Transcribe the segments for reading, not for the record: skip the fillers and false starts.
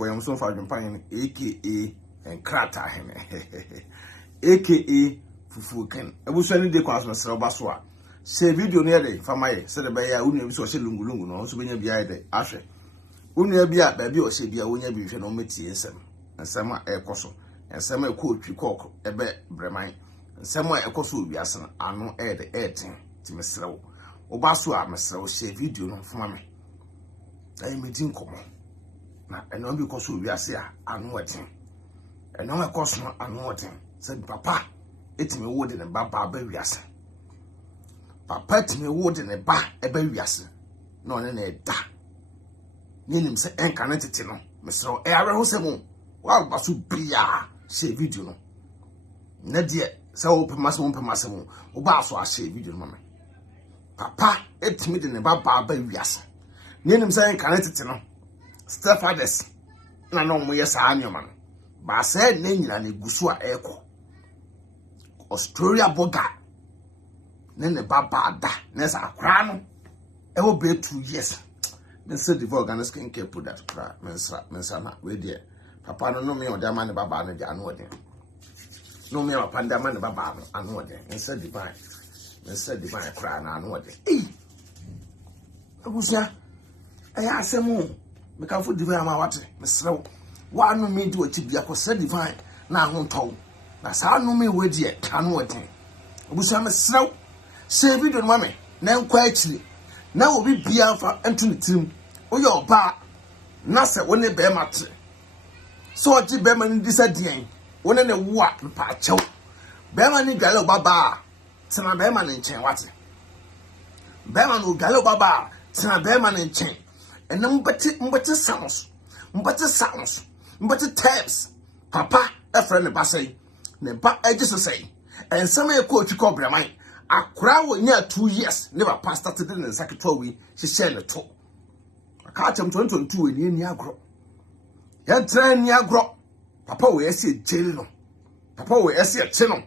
for him so far jumping aka and crata him aka fufuken ebusuani de kwa so sere obaso a se video ne de famaye se de baya unu ebi so hye lungulungu no so benya bia de ahwe unu bia ba bi o hye bia wonya bi hwe no metie nsem a ekoso nsem a ekotwi kokko ebe breman nsem a ekoso obiase no ano de eten ti mesrew obaso a mesrew hye video no fama me ayi meti nkomo na eno bi koso obiase a ano eten eno ekoso no ano eten se papa etime wo de ne baba ba wiase papa etime wo de ne ba eba wiase na one na eda nyenim se enka na tete no mesro e awe ho se mu wa ba so bia share video no na de se wo pema se mu wo ba so a share video no mama papa etime de ne baba ba wiase nyenim se enka na tete no stepfathers na no mo yesa anyoma no ba se na nyina na gusu a eko Australia Boga nene baba da nesa akra no e wo be 2 years men say the organ skin care product kra mensa na we there papa no me oda ma ne baba no dia no ode no me papa nda ma ne baba no anu ode men say divine kra na anu ode abusia aya asemu me kan fo divine ma wate mesrew wa anu me di ochi bia ko say divine na ho ntow na sa no me we die anu ode abusia mesrew say video no mame na nkwa akiri na obi bia fa entu ne tim oye oba na se woni be mate so oji be man di sadien woni ne wo a pa chew be man ni gale baba tena be man nchen wate be man o gale baba tena be man nchen enam mbati sounds mbati ch0ps papa e friend ne ba say ne ba ejise say ensama e ko twiko breman akura wonya 2 years never past started in the secretary we she share the top aka chem 2022 ni agro ya tren ni agro papa we ese jail no papa we ese che no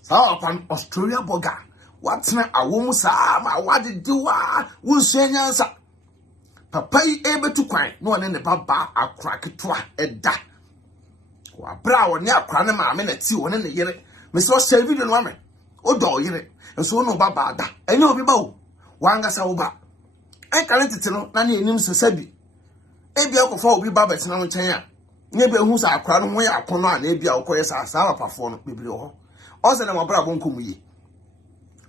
sa pan Australia Boga watna awom sa ma wadediwa wunsuanyansa papa yi ebetu kwan no ne baba akura ketwa eda wa bra woni akura ne maame na ti woni ne yere me so share video no ame odo yire enso no baba da enye obi ba wo wanga sa wo ba en kale tete no na ne enim so sabi ebi akofa obi baba tena no nchen a nye be hu sa akora no ho ya akono a na ebi akoye sa apafo no bebiri ho o se na mabra bo nkomu yi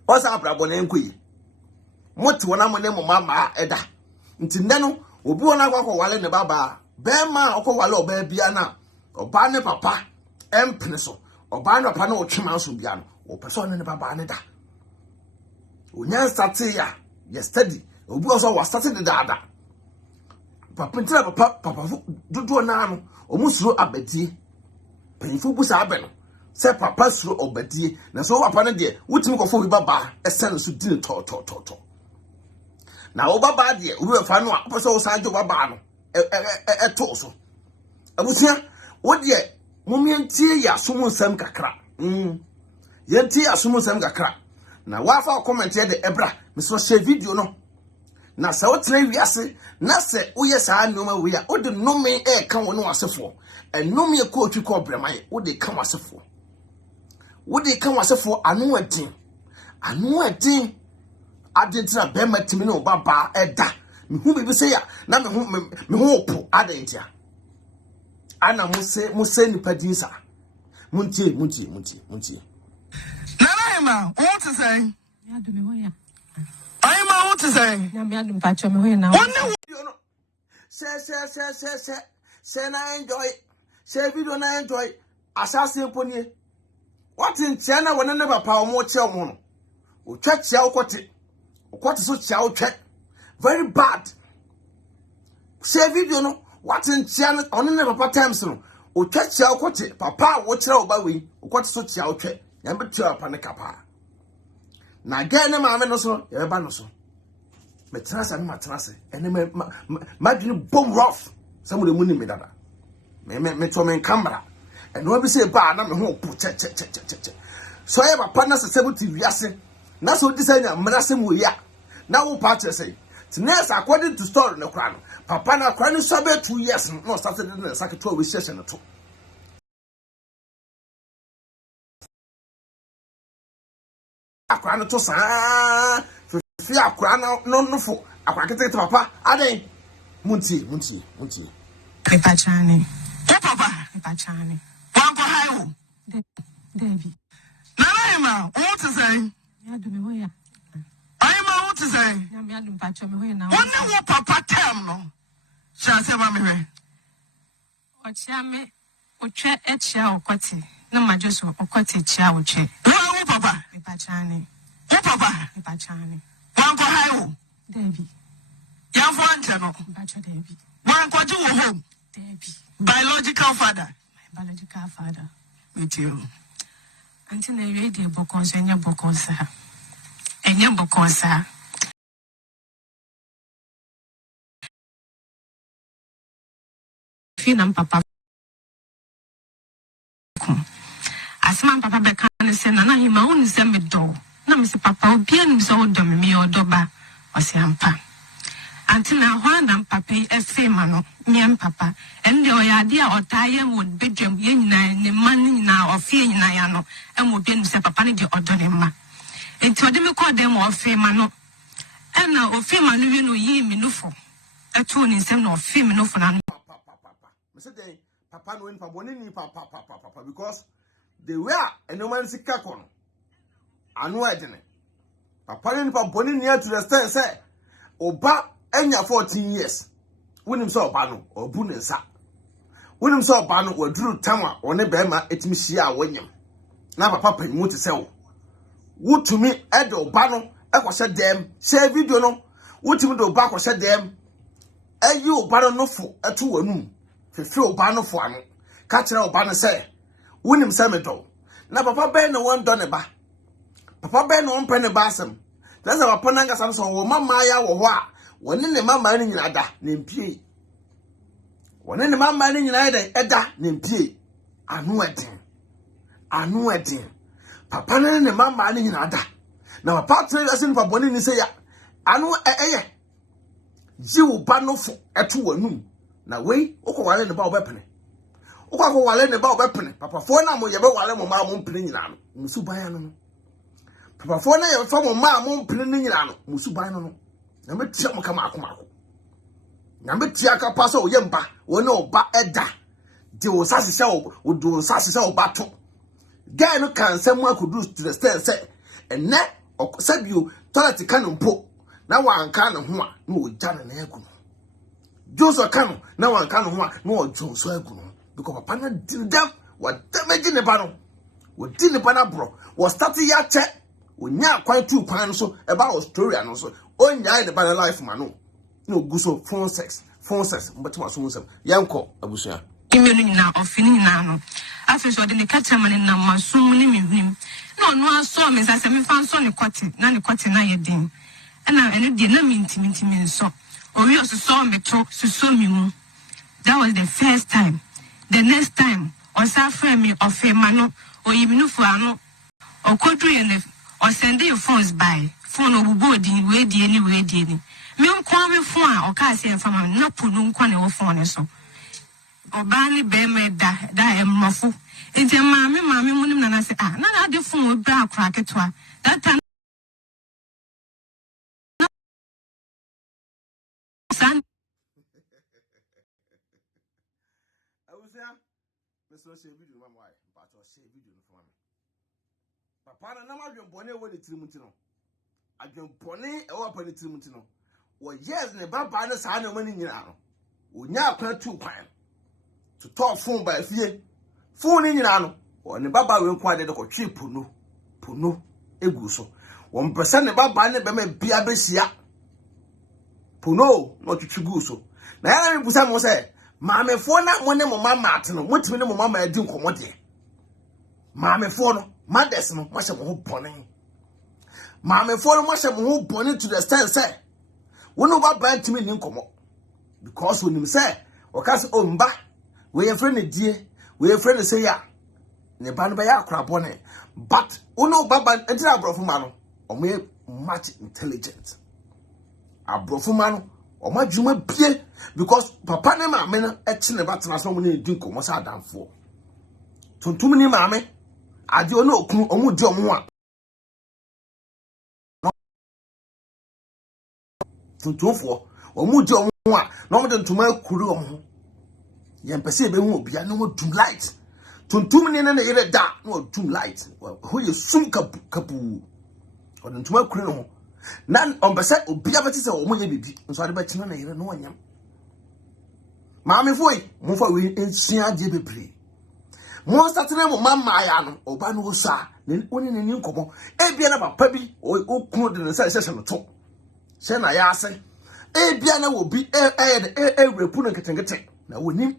o sa abra bo na enkoyi moti wona mo ne mo mama eda nti nne no obi wona akwa wale ne baba be ma okọ wale oba bia na oba ne papa empene so oba no pa na otwema so bia no o person ne baba ne da onya start ya yesterday obi also was started the dada papa ntira papa dodo na no omusuro abadie penfo busa abeno se papa suro obadie na so papa ne de wutimi kofo bi baba esen so din to na o baba de obi fa no a papa so sanjo baba no to so abusia wo de momientie ya sumu nsam kakra yenti asumu nsam kakra na wafa comment ye de ebra me so share video no na se o tena wiase na se wo ye saa noma we a o de nome kan wo no asefo enome e ko otwi ko breman wo de kan wasefo anu adin adentina be matimi no baba eda me hu bibi se ya na me hu opo adentia ana muse nipa dinsa muntie Nana, what to say? I'm what to say. I'm patch me here now. Say na enjoy. Say video na enjoy. Assassin pony. What in China when never power more chow mono. O check chow kwati. O kwati so chow check. Very bad. Say video no. What in China on never part times no. O check chow kwati. Papa watch chow ba we. O kwati so chow check. Yambe tia pa ne kapa na ga ne maame no so ye ba no so metrasa ne matrase ene madwene bom rough samu de muni me dada me to me camera eno bi se ba na me ho pu che so ye ba pa na se 70 wiase na so di sanya mrase mu ya na wo pa che sei Tines according to story no kra no papa na kra no sabe 2 years no started na saketo we sheshe no to akra no to saa fi akra no fo akra kete papa aden munti Me pachani. Oh papa, me pachani. Wan ko hayo. Debbie. Nana ma, what to say? Ya do me hoya. I ma what to say? Ya me adu pacho me hoya na. Wona wo papa tem no. Sha se ba me hwe. Ochia me, otwe echia okoti. Na majoso okoti echia otwe. Wo papa? Me pachani. Oh papa, me pachani. Wan ko hayo. Debbie. Ya fo ante no. Pacho Debbie. Wan ko ju wo home. Debbie. Biological father. My biological father. Me too. Until I read the book on Senya Bokosa. And your Bokosa. Finam papa. As my papa becan said, Nana, him own send me door. No, Mr. Papa, Pian is all dummy me or doba or Sampa. Until now, one and papa, a femano, me and papa, and the idea or tie would be jam yen the money now or fear in Ayano, and would be Mr. Papa or Donema. And to them call them or femano. And now, or femano, you know, ye minufo. A tune in some of femino for an Mr. Day, papa no in papa because they were a no man sick on. I know I didn't. Papa in papa near to the stand say, Oba. Enya 14 years. When him saw Bano or Bunensa. When him saw Bano or Drew Tama or Nebema, it Mishia William. Now, papa, you want to sell. Would to me, Edo Bano, I was said them, say video no. Would to me do back or said them. You Bano no for a 2 or noon. Fulfill Bano for an catcher or Bano say. When him Sameto. Now, papa Ben no one done a ba. Papa Ben no one penny bassam. That's our Pananga Samson or Mamma or what. One in the mamma in Ada, named P. One in the mamma in Ada, named P. I know it. Papa and the mamma in Ada. Now, a partner doesn't for Bonnie say, I know a Jill Bano for a 2 or noon. Now, wait, Okawale about weapon. Okawale about weapon. Papa Fona, Moyaba, Mamma Pinano, Musubayano. Papa Fona, from Mamma Pinano, Musubayano. Number tia Makamako. Number tia Capasso Yemba, when no ba edda. They will sassy cell, would do sassy cell battle. Guy no can someone could do to the stand say, and net or said you toilet cannon po. Now one can of one, no Jan and Egun. Joseph Cano, now one can of one, no Joseph Egun. Because Papa did them, what damaging the battle. What did the panabro was starting your check. We now quite 2 pounds so about Australia and also. Oh, yeah, the bad life, man. No, go so phone sex, but what's some Yanko, Abusia. Immunity now or feeling now. After so the catcher man in Nama soon him. No, I saw Miss as I found Sonny Cotton, none cotton I dim. And I didn't mean to me so. Or you also saw me talk to so me. That was the first time. The next time, or suffer me or Femano, or even for ano, or Codri or send your phones by. Phone or body, way anyway, dealing. Me on Kwame phone or Cassie from a no punum or phone so. Or Barney Bear made that am muffle. It's a mammy, when I say, ah, none of the phone will brow crack it. That time, son. I was there. Mr. Video, my wife, but I'll say video for me. Papa, and I'm not born away the Trimutino. I can pony or Penitino. Well, yes, the Baba is a money now. We now plan 2 pounds to talk phone by fear. Phone in Yano, or the Baba will inquire the cheap Puno, Eguso. 1% the Baba never be a besia. Puno, not to Chiguso. Now, I will say, Mamma, for not one name of my Martin, what minimum mamma I do commodity. Mamma, for my decimal, much of a pony. Mamma, for much of a pony to the stand, say. One of our bad to me in common. Because when him say, or cast on back, we are friendly, dear, we are friendly, say ya. Neban by our crab on it. But, Uno Baba and Trabro from Mano, or me much intelligent. abrofuma no o ma dwuma bie because papa ne maame no echi ne batena so mo ne di nkomo sa adamfo tuntum ni maame ade o na okunu omu di omu a tuntumfo omu di omu a na omu de ntuma akuru omu ye mpese be hu obia na mo dum light tuntum ni na yere da na dum light ho ye sum kapu o de ntuma akuru no na ompese obia beti se omu ye bibi nso ade beti na yere no wanyam maame foi mo fa we ensia de bebre mo statena mo mama ya no oba no sa ne woni ne ni nkomo ebia na papa bi okunu de ne se no to se na ya ase ebia na wo bi repu no ketengete na woni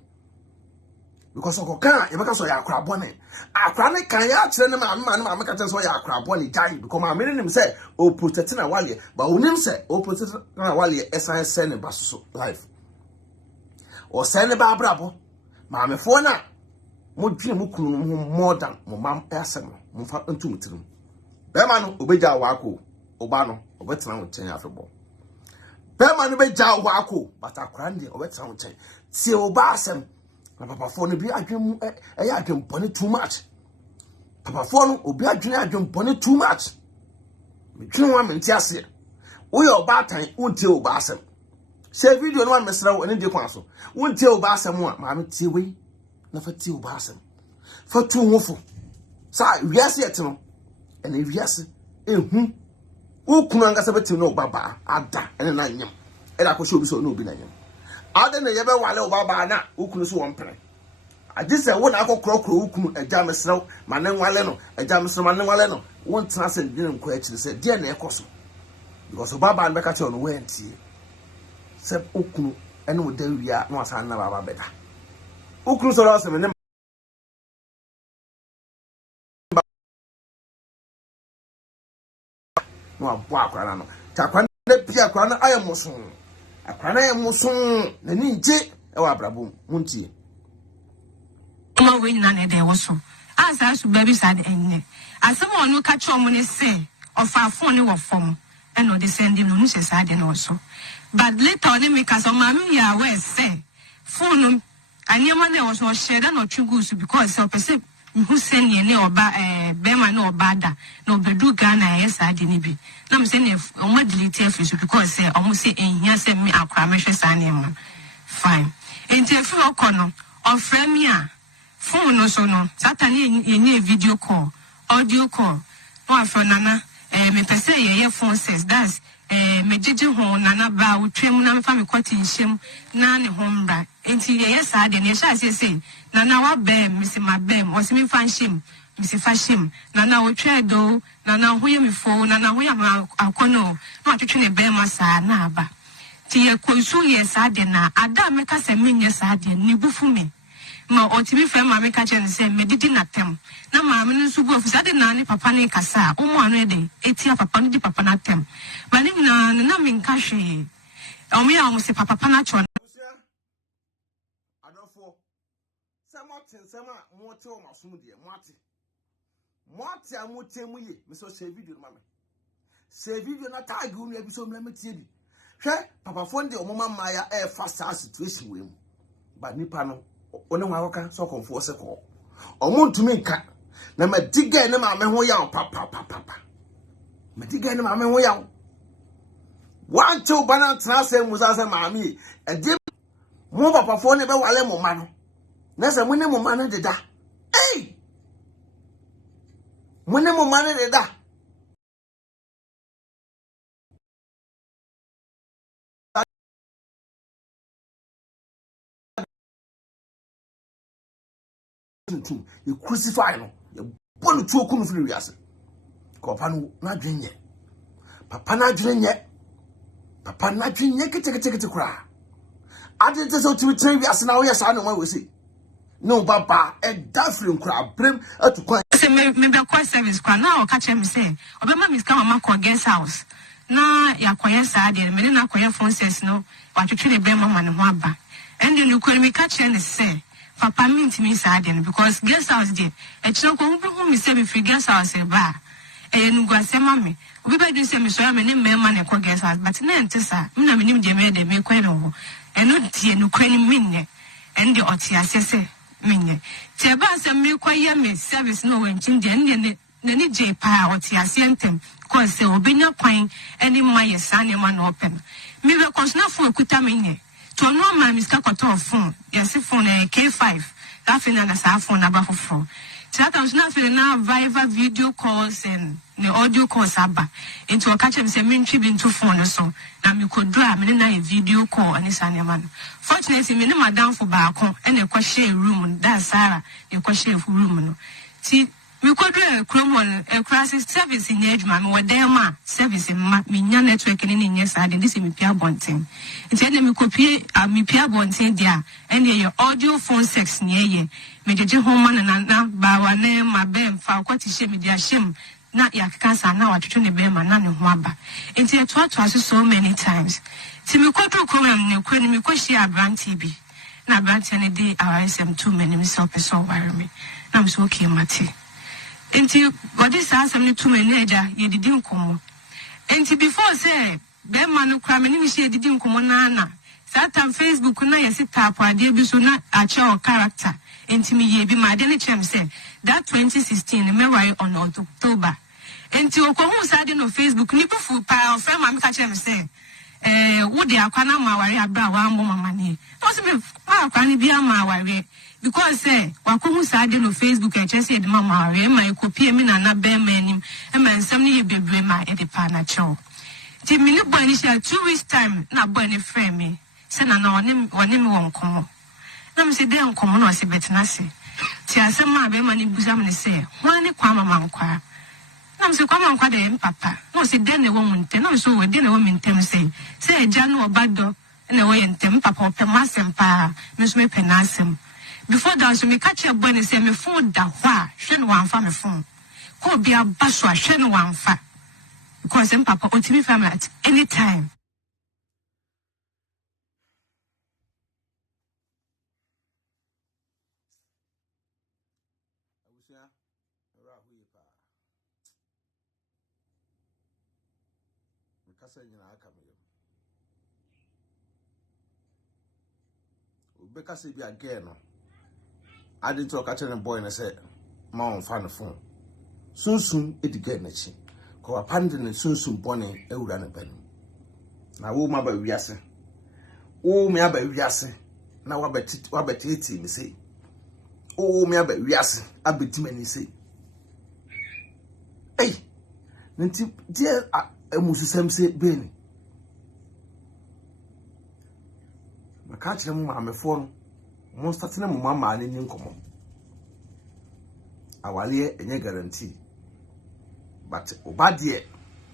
because okoka ye beka so ya akra bone akra ne kan ya kire ne maame ka so ya akra bone dai because maame ne nim se o protect na wale ba onim se o protect na wale esan se ne baso life o se ne ba brabo maame fo na mo dwe mo kunu mo more than mo mam asem mo fa ntum tirim be ma no obeja wako oba no obetena wo chen afebo be ma no beja wako but akra ndi obetena wo chen tie oba asem na papa fo no bi adwem eya adwem pone too much papa fo no obi adwem pone too much me dwen wa menti ase wo ye oba tan wontie oba asem share video no ma mesra wo ene de kwa so wontie oba asem a ma me tie we na fati ubasem fatu nwofo sa wiase eteno ene wiase ehu ukunu angasa beti no baba ada ene na nyam ene akosho obi so no obi na nyam ada na yebe wale obaba na ukunu so wompere agise wo na akokrokro ukunu agya mesrew mane nwale no agya mesrew mane nwale no won tena se dwene nko akiri se de na ekoso because obaba na beka che no wenti se ukunu ene wo da wia no asa na baba beda ukuru so ra se me no abo akwara no takwa na pia akwara na ayemoson akwara na ayemoson na ni nje e wa abrabom muntie ma we na ne de wo so asa so baby sad enne asem onu ka cho mo ne se ofa phone wo fom e no de send him no nu se sad ne wo so but later on me ka so ma me ya we se phone anyama na was no share na chugusu because o pese who send ye ne oba bema na oba da na obedu Ghana yes ade ni bi na me say ne o ma delete face because say o mo say ehia say me akwa me hwe sa ne ma fine enti efi okono o frame me a phone no so no satani ye video call audio call no afro nana me pese ye phone says that's me jeje ho nana ba utwem na me fa me kwati nhyem na ne ho mbra enti ye sa de ne sha se nana wa be misi ma be o se me fa nhyem misi fa hyem nana wo twa do nana ho ye me fo nana ho ya akono na atwetwe ne be ma sa na aba ti ye konsu ye sa de na ada me ka se menye sa de ne bufu me ma o ti bi fe ma me ka che ne se me didi na tem na ma me nsu bu ofisa de na ne papa ne kasa o mo anu e de etia papa no di papa na tem ma ne na me nka hwe o me ya o mo se papa na cho adofo sema mote o masom de mote amotemu ye me so share video ma me share video na tag unu ebi so mlemetie bi hwe papa fo de o mo mama ya e fast situation we mu ba nipa no one nwa woka so konfo se ko omo ntumi nka na ma diga ne ma me ho ya papa ma diga ne ma me ho ya wan cho bana trase musa se ma mi e de mo papa fo ne be wale mo ma no na se mo ne mo ma no de da mo ne mo ma no de da you crucify no you bonu tu okunu firi wiase ko papa no na dwenye papa na dwenye kete kura ade te so timi tren wiase na wo yesa na wo we no baba e da firi kura brem atukwan se me be call service kwa na o ka che me se obema mi ska mama ko guest house na yakoye sa de me na akoye phone service no wa twetwe ne be mama ne ho aba ende no ko mi ka che ne se papa minti mi sa de because guest house de e chiro ko hu mi se be free guest house ba no go asema me obi be do say me so me ne mema na ko guest house but na ntesa me na me nim je me de me kwa no eno tie no kwa ni minne ende oti asese minne tie ba asem me kwa ye me service no wanchin de ende ne je pa oti asentem ko se obenya kwan eni maye sane ma no open me be konsna fo ekuta minne to no ma miska kwato phone yes phone K5 that phone na sa phone na ba fofo that was not feeling now Viber video calls and the audio calls aba into a catch him say me ntwi into phone so na me could draw me na video call and this man fortunately me na madam for back and e kwa share room that Sarah e kwa share room no ti me could draw chrome on a crisis service in edge man we there ma service ma me nya network ni nya sa de this me pia bonten nti na me copy me pia bonten dia and your audio phone sex near me jeje homa na ba wa ne ma bem fa kwati she me dia shem na ya kansa na watwetwe ne be ma na ne ho aba enti eto so many times ti me kwadru program ne kwani me kwashi abranti bi na abranti ne dey RSM 2 many me so person ware me na me so okay mate enti god is asem ne 2 many eja ye didi nkomo enti before say be ma no kra me ni she didi nkomo na satan Facebook na yesi tap ade bi so na acha o character enti me ye bi ma de ne chem say that 2016 me wari on October enti okohu sa de no Facebook ni pufu pa friend ma me ka chem say wo de akwana ma wari abra wa mo mama ni no se me pa akwana bi ama wari because say wakohu sa de no Facebook e chese de mama wari ma e copy me na be manim e ma nsam ni ye bebre ma e de pa na cho ti me ni boy ni sha 2 weeks time na boy ni friend me se na wone me won komo na me se de nkomo na se betina se ti asema be ma ni busa me se ho ani kwa mama nkwa na me se kwa mama nkwa de papa no se de ne wo munte na me so we de ne wo mintem se eja no obado na wo yentem papa ope masem pa me so me penasem before that so me catch a boy ne se me phone da ho a hwe no wanfa me phone ko bia baso a hwe no wanfa because papa otimi family at any time. Beka say be again no I didn't talk at any boy and I said ma on fan phone soon it get na chi ko apandin soon bonny e wura na banu na wo ma ba wiase wo me aba wiase na wa beti me say wo me aba wiase abeti mani say eh nti dia emusisem say beni makachire mu maamefo no mo statena mu mama ani nkomo awale enye guarantee but obadie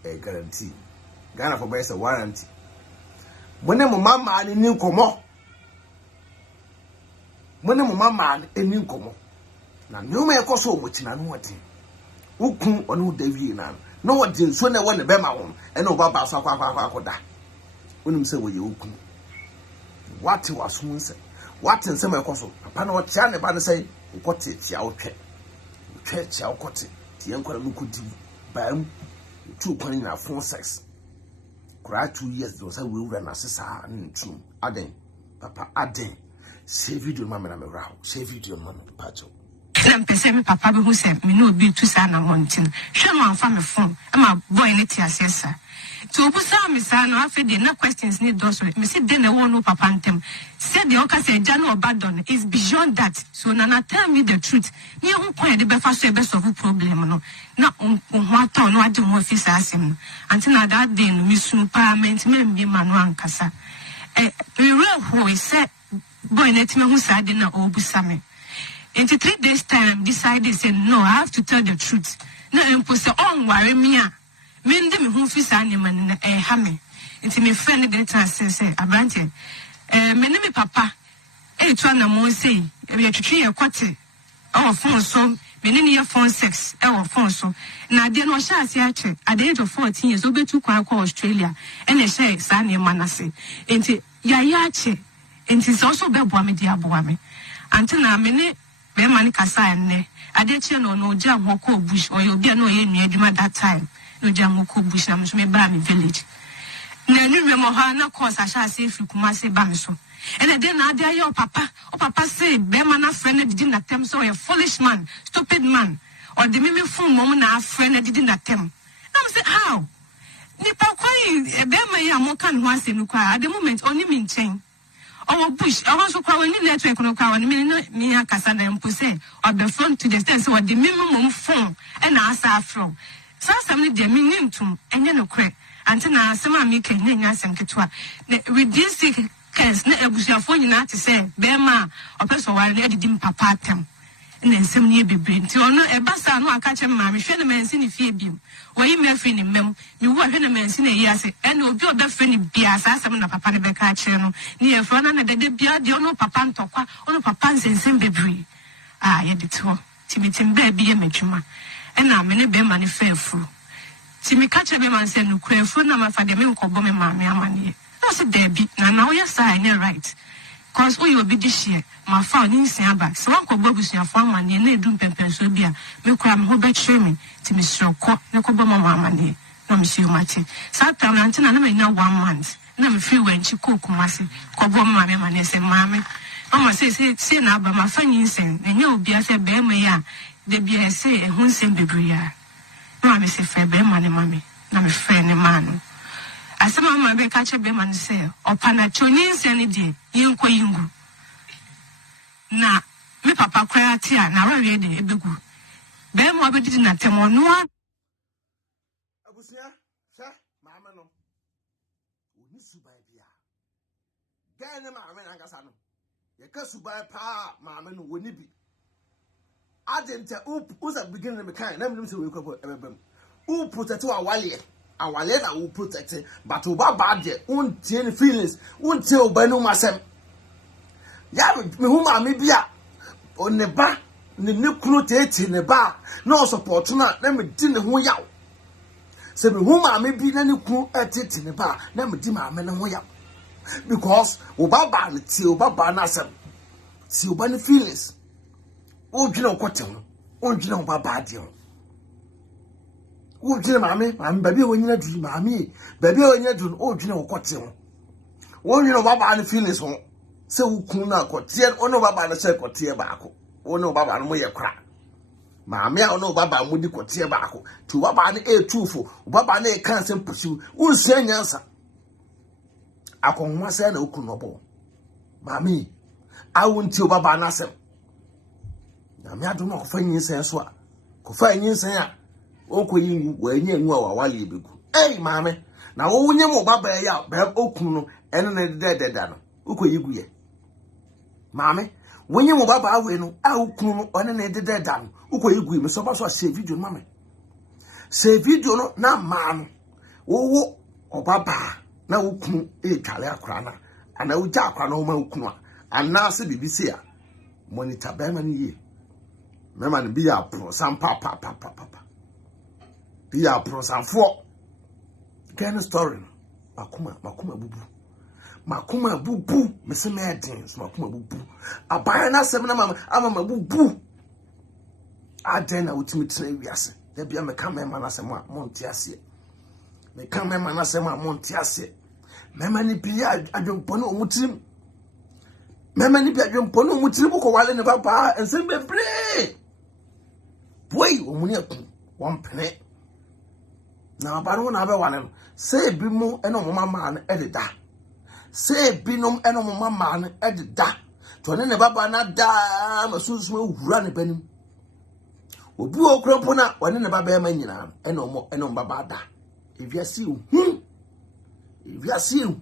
e guarantee Ghana for best warranty mone mu mama ani nkomo mone mu mama ani nkomo na nyoma ekoso omochina no wati ukun onu dawie na no wadi nso na wone be ma won e na obaba so akwa onim se wo ye ukun what was once what in some ekoso papa na otia ne ba ne say ukote tia otwe tia ukote tia nkora no kudi bam tu kwan na phone sex kura 2 years do say we wura na sesa ntu aden papa aden share video mama na me raho share video mama pacho na mpese me papa be hu se me no obi tu sa na wontin hwe no anfa me phone e ma boy ne tia sesa to obusa me sa no afi de na questions need those me say de na won no papa ntem said the oka say ja no obadon is beyond that so na tell me the truth me hu point de be fa so e be solve problem no na ho ata no ade mo office asem until na that day no me sunu parliament me mbi ma no ankasa we real who is say boy na time hu sa de na obusa me in 3 days time decided say no I have to tell the truth na empo say on ware me a me ndi me hu fi sa anema na ha me nti me friend de tan say abranche me ne me papa to na mo say e twetwe ye kwate our phone so me ne ye phone 6 our phone so na de no sha ase a che at the age of 14 years obetu kwa Australia and e say sa anema na say nti ya che nti so be boa me dia boa me until na me ne be man kasa enne ade che no no ja hoko bush or you be no ye nua adwuma that time no ja hoko bush na me ba me village na nu me mo ha na course asha se fi kuma se ba me so and then na ade ayo papa say be man na friend didi na tem so a foolish man stupid man or the me phone mom na friend didi na tem I'm say how nipa kwai be man ya mo kan ho ase no kwa at the moment only me nchen our bush I want to kwa when network no kwa when me akasa na mpo say or the front to the stand so the minimum phone and asa from so some dey me nimtum enye no kre until na asema me kan nya asem ketwa with this case na ebusuafo nyina te say be ma opeso ware na edidi papa atem na nsem ne bebre nti ono ebasa no aka che ma me hwe na mansi ne fie biem woyi me afri ne mem me wo hwe na mansi na yi ase ene obi obafri ne bia asasem na papa ne beka che no ne ye fro na dede bia de ono papa ntokwa ono papa nsensem bebre ye de to timitim ba bi ye madwuma ena me ne be ma ne fefuru timi ka che be man se no kurefuru na ma fa de me nkobo me ma me amane I said, Debbie, now you're saying you're right. Cause we will be this year, my phone in Siaba. So Uncle Bob is your farm and you need to pay so be a milk cram who bet swimming to Mr. Cock, no Cobama money, no Monsieur Martin. Saturday, until I know 1 month. No, free when she cook, Massy, Cobama, and say, Mammy. Mama says, say now, but my funny saying, and you'll be as a bear may the be a say, and who's send the bria. Mammy say, fair bear money, mammy, no, my friend, man. Asema mama be ka che be man say opana choni nsani die yenko yingu na me papa kra atia na rawe de ebegu be mo abedi na temo no abusia sha mama no oni subai bia gane mama na ngasa no ye ka subai pa mama no woni bi adente usa begin me kan na me say we ko ebebem u protect wa wale our letter will protect it, but over bad yet, won't any feelings, won't tell by no masem. Ya me whom I may be on the bar, the new clotet in the bar, no support not, let me dinner who yaw. Say me whom I may be any cool at it in the bar, let me dimmer men and way up. Because Obaba till Baba Nasem, till by the feelings. Oh, you know what, oh, you know Baba deal. Oh, dear mammy, I'm baby when you dream, mammy, baby when you do, oh, you know what you want. You know, Baba and feelings home. So, Kuna, what yet, or no Baba and a circle tear back. Oh, no Baba and way a crack. Mammy, I know Baba and would you tear back. To Baba and a truthful, Baba and a cancer pursue, won't say answer. I can once say no Kunobo. Mammy, I won't tell Baba and Assem. Now, I do not find you say so. Confine you say. Oko yin wenye nwa wa wale beku eh mame na wo wonye mo baba ya ba okun no ene na dededa no uko yigu ye mame wonye mo baba awe no a okun no ene na dededa no uko yigu me so ba so share video mame share video no na ma no wo obaba na okun e twale akra na ana wo ja akra na wo ma okun a ana se bibisi a monitor ba ma ni ye mema no bi ya pro sam pa be a prosan for Ghana story. Makuma bubu, Miss Madins, Makuma bubu. A bayana seven ama bubu. I then I would meet yes. There be a mecame manasema Montiasi. Mecame manasema Montiasi. Memani be a young pono mutim. Memani be a young pono mutibuko while in the papa and send me play. Boy, one penny. Now, but one other one, say Bimu and no man edita. Say Binum and no man edita. To an Baba not dam, a soon run a penny. Ubu Cropona, one in the Baba Manina, and no more and no Babada. If you see you, if you see you,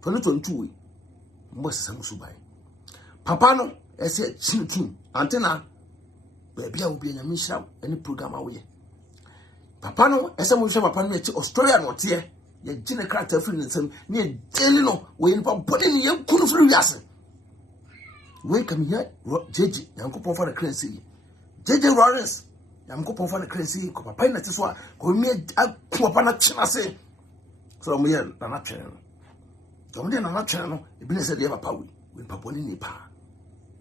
to little two, most some subai. Papano, I said, ch0ps, antenna, baby, I will be in a mission, any program away. Papa no, ese mo hwe papa no echi Australia no tie ye gine character free nsem ne daily no we npa body ne ye kunu free wiase we come here jeje yankopon for the currency jeje Lawrence yankopon for the currency ko papa na ti so a ko mi papa na china se so mo ye na chena no to mo de na chena no e bi ne se de papa we npa body ne pa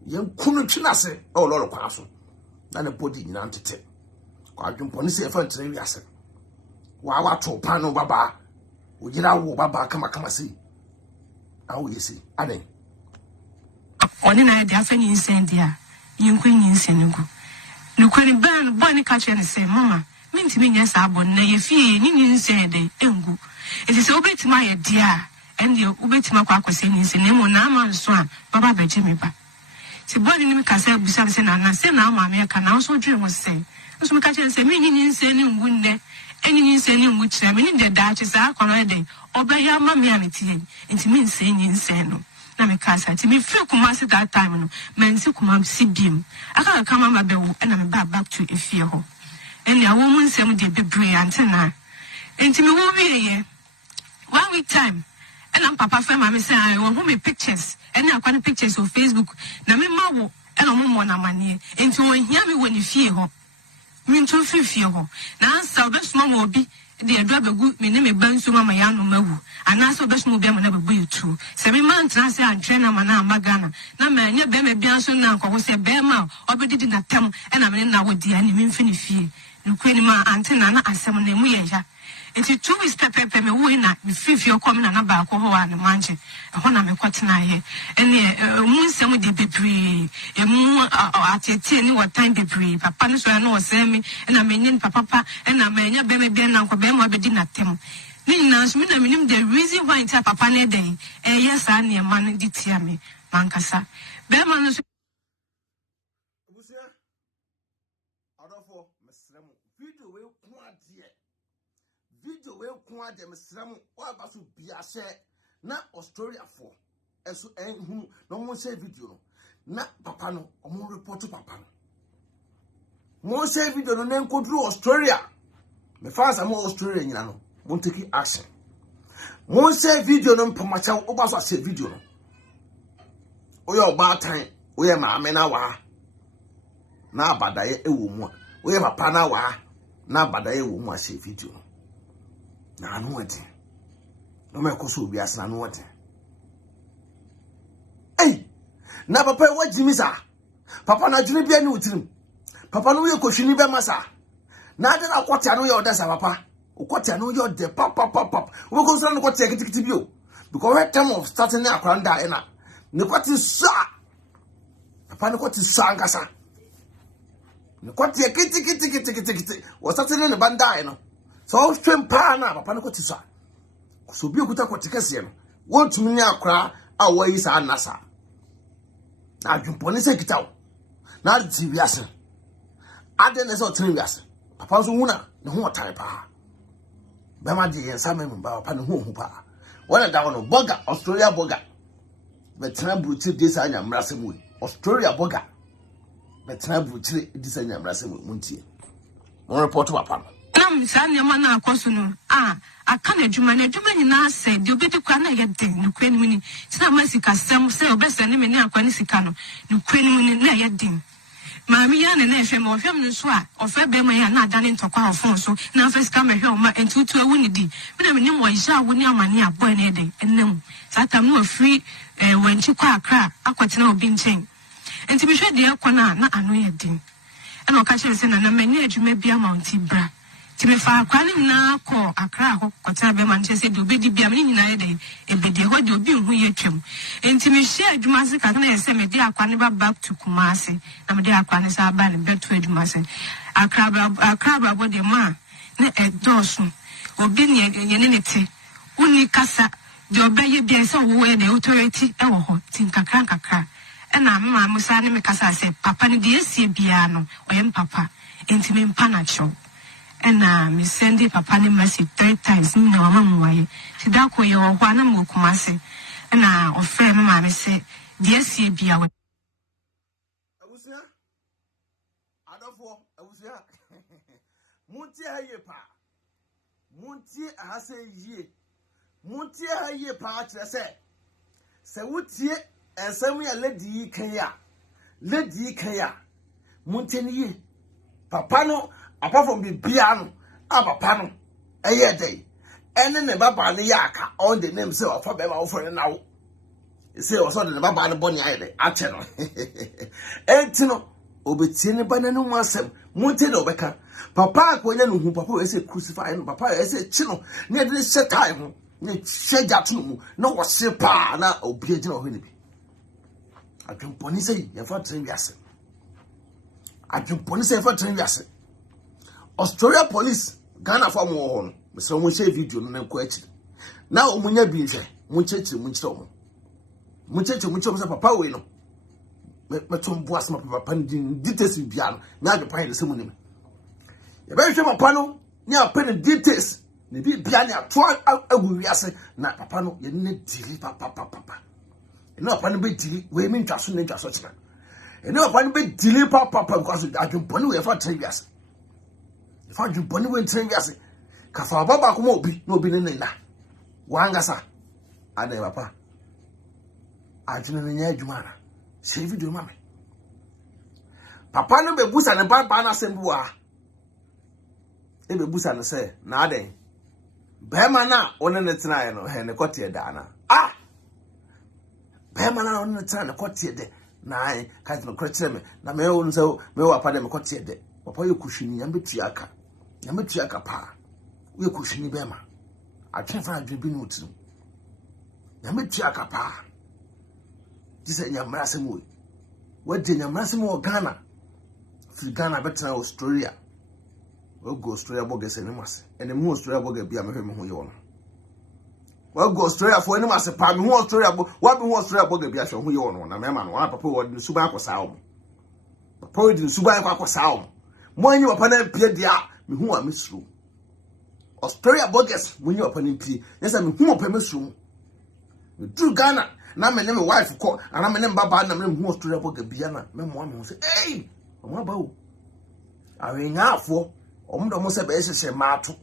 yen kunu twinase o lolo kwa so na ne body nyina ntete kwa adwempo ne se e fa ntere wiase wa to pano baba ojira wo baba kama sei awo yesi aden oni na dia fa nyi nsendia yenkwa nyi nsenugu nukwani ban boni ka che ne se mama mintimi nya sa abon na ye fie nyi nsende engu ese se obetima ye dia ende obetima kwa akose nyi nsene na ama nso a baba beje me ba se boni ni ka se busa se na se na ama me ka na so dwe mo se nso me ka che se me nyi nsene ngu nne enyi nsene ngu kira me ni de da che sa akwa no ede obeya ama me ametie ntimi nsenyi nseno na me kasa ti me feel kumasi that time no man si kumasi bim aka ka mama be wo na me back to efie ho eni awo mu nsem de bebre antena enti me wo wieye 1 week time and papa fa ma me say I want me pictures eni akwa pictures on Facebook na me ma wo ena mo na mane enti wo hia me woni fie ho me nto fie ho na ansa obesuma mo obi de adwa begu me ne me bansu mama ya no mawu anaso obesuma obi ama na bebu yutu se me man tra se antwe na mana amagana na ma nya be me bia so na nko se be ma obedidi na tam ena me na wodi ani me mfini fie nukwani ma antena na asem na mu ye ya enti 2 weeks pepe me wo na me fifie okom na ba ko ho an manche ho na me kwatena he ene mu nsem de bebre e mu atete ni what time bebre papa no so na o se me na me nyin papa na me nya be me bia na nko be ma obedi na tem ni na so me na minim the reason why ntia papa na den yes an ne man di tia me mankasa be ma no so busia adofo mesremu video we ku ade mesremu wa ba so biase na Australia for eso enhu no mo share video no na papa no omo report papa no mo share video no na nkodru Australia me fans am Australia nyina no mo take action mo share video no mpamacha wo ba so share video no oyo ba tan oye ma ame na wa na abadaye ewo mu oye papa na wa na abadaye ewo mu a share video no na anu wete no me koso obi asna anu wete na papa wa jimisa papa na dwene bia ni utirim papa no ye kohwini be masa na ade na kwota no ye odasa papa ukwota no ye ode papa we go so no kwota kitikiti bio because when time of starting na akwanda ena ne kwoti sa papa ne kwoti sa ngasa ne kwoti kitikiti wo starting ne banda eno so twempa na papa ne kwoti sa so bi okuta kwoti kase no wontumi ni akra a wo yi sa anasa na adwumpone se kitawo na di wiase ade ne so tiri wiase papa so huna ne ho otare pa be ma di yensa me mba papa ne ho hu pa wona da wono Boga Australia Boga betra bruti de sa nya mrase mu Australia Boga betra bruti de sa nya mrase mu ntie mo report papa nam sa ne ma na akoso no aka na adwuma nyina se de obedi kwa na ye den no kwani muni tina ma sika sam se obesa ne me ne akwa ne sika no no kwani muni na ye den maami ya ne na ehwe ma ohwem no so a ofa be ma ya na adane ntokwa ofon so na afa sika ma hwe o ma entutu awu ne di me ne mo ya wo ne amane abo ne den enam satam no afri wanchi kwa akra akwatena obi nchen enti bi hwe de akwa na ano ye den ena o ka hye se na me ne adwuma bia mounti bra Timi fa kwani na ko akra ho kota be man chese de obedi bia me nyina ye de ebedi ho de obi hu ye twem entimi hye adwuma se ka na ye se me de akwani ba back to Kumasi na me de akwani sa ba ne beto adwuma se akra ba de ma na edosu obi ne ne te uni kasa de obeye bia se wo ye de authority e wo ho tin kakra ena mama musa ne me kasa se papa ne de esie bia no oyem papa entimi mpa na cho ena me send papa ne message 3 times me na mama muwaye ti da ko ye wo kwa na mo Kumasi ena ofre me ma me se de esie bia we abusia adofo abusia munti aye pa munti ahase yie munti aye pa kire se wutie ensem ya lady kan ya munti ni ye papa no apart from the piano papa no eye dey ene ne baba ne yaka on the name say of baba offering now say also the baba no boni aye ache no enti no obetie ne ba nanu masem monte no beka papa akonya no hu papa say crucify no papa say chi no ne de set time ho ne shega to mu na wo se pa na obi agina ho ne bi adwemponi say ya fa tren wiase adwemponi say ya fa tren wiase Australia police Ghana for mo ho no so mo share video no nko achi na omunya bi hwe mo cheche mo chiro mo mo cheche mo chiro papa we no metum boas ma papa ndin details bia no na adwepan de semu nim e be hwe papa no ni apen details ne bi bia ne ato agu wiase na papa no ye ne dili papa eno papa no be dili we mi ntwaso ne ntwaso chira eno papa no be dili papa because adwemponi we fa tren wiase if adwemponi we tren wiase ka fa baba ko mo obi na obi ne na wangasa ade papa adwene ne nya adwuma na share video mame papa no be busa ne baba na sembuwa e be busa no say na aden bema na one ne tena no he ne kote da na bema na one ne tena ne kote de na ai ka no kote me na me won so me wa pa de me kote de papa ye kushini ya metu aka pa ye kushini bema atwen fa adwe bi no tiru ya metu aka pa dise nyamra semu wadi nyamra semu Ghana fi Ghana betra Australia go Australia boga se ne mase ene mu Australia boga bia me hwe ho ye wono go Australia fo ene mase pa me hu Australia bo wa be hu Australia boga bia hwe ho ye wono na me ma no papa wo de suban akosa wo papa wo de suban akosa wo mo anyi papa na pie dia me hu a mesru Australia bogas mo anyi papa na pie yesa me hu papa mesru me du Ghana na me ne me wife ko ana me ne baba na me hu Australia boga bia na me mo am say eh mo ba wo awenya afo omudo mo se be hye maato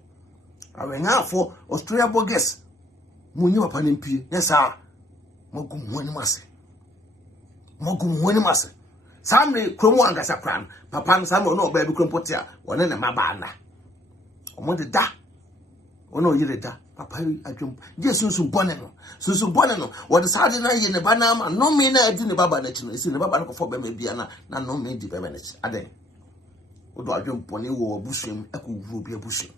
awenya afo Australia bogas munyi papa ne mpie yesa mogum woni mase samre kromo angasa kran papa no samre no ba bi krompote a wona ne maba na omo de da wona oyire da papa adwom je sunsun bone no wo de sade na ye ne ba na ma no me na adi ne baba na chi no esi ne baba no ko fo be ma bia na no me di be na chi aden odo adwom pone wo obusuem akowuro bi abusuem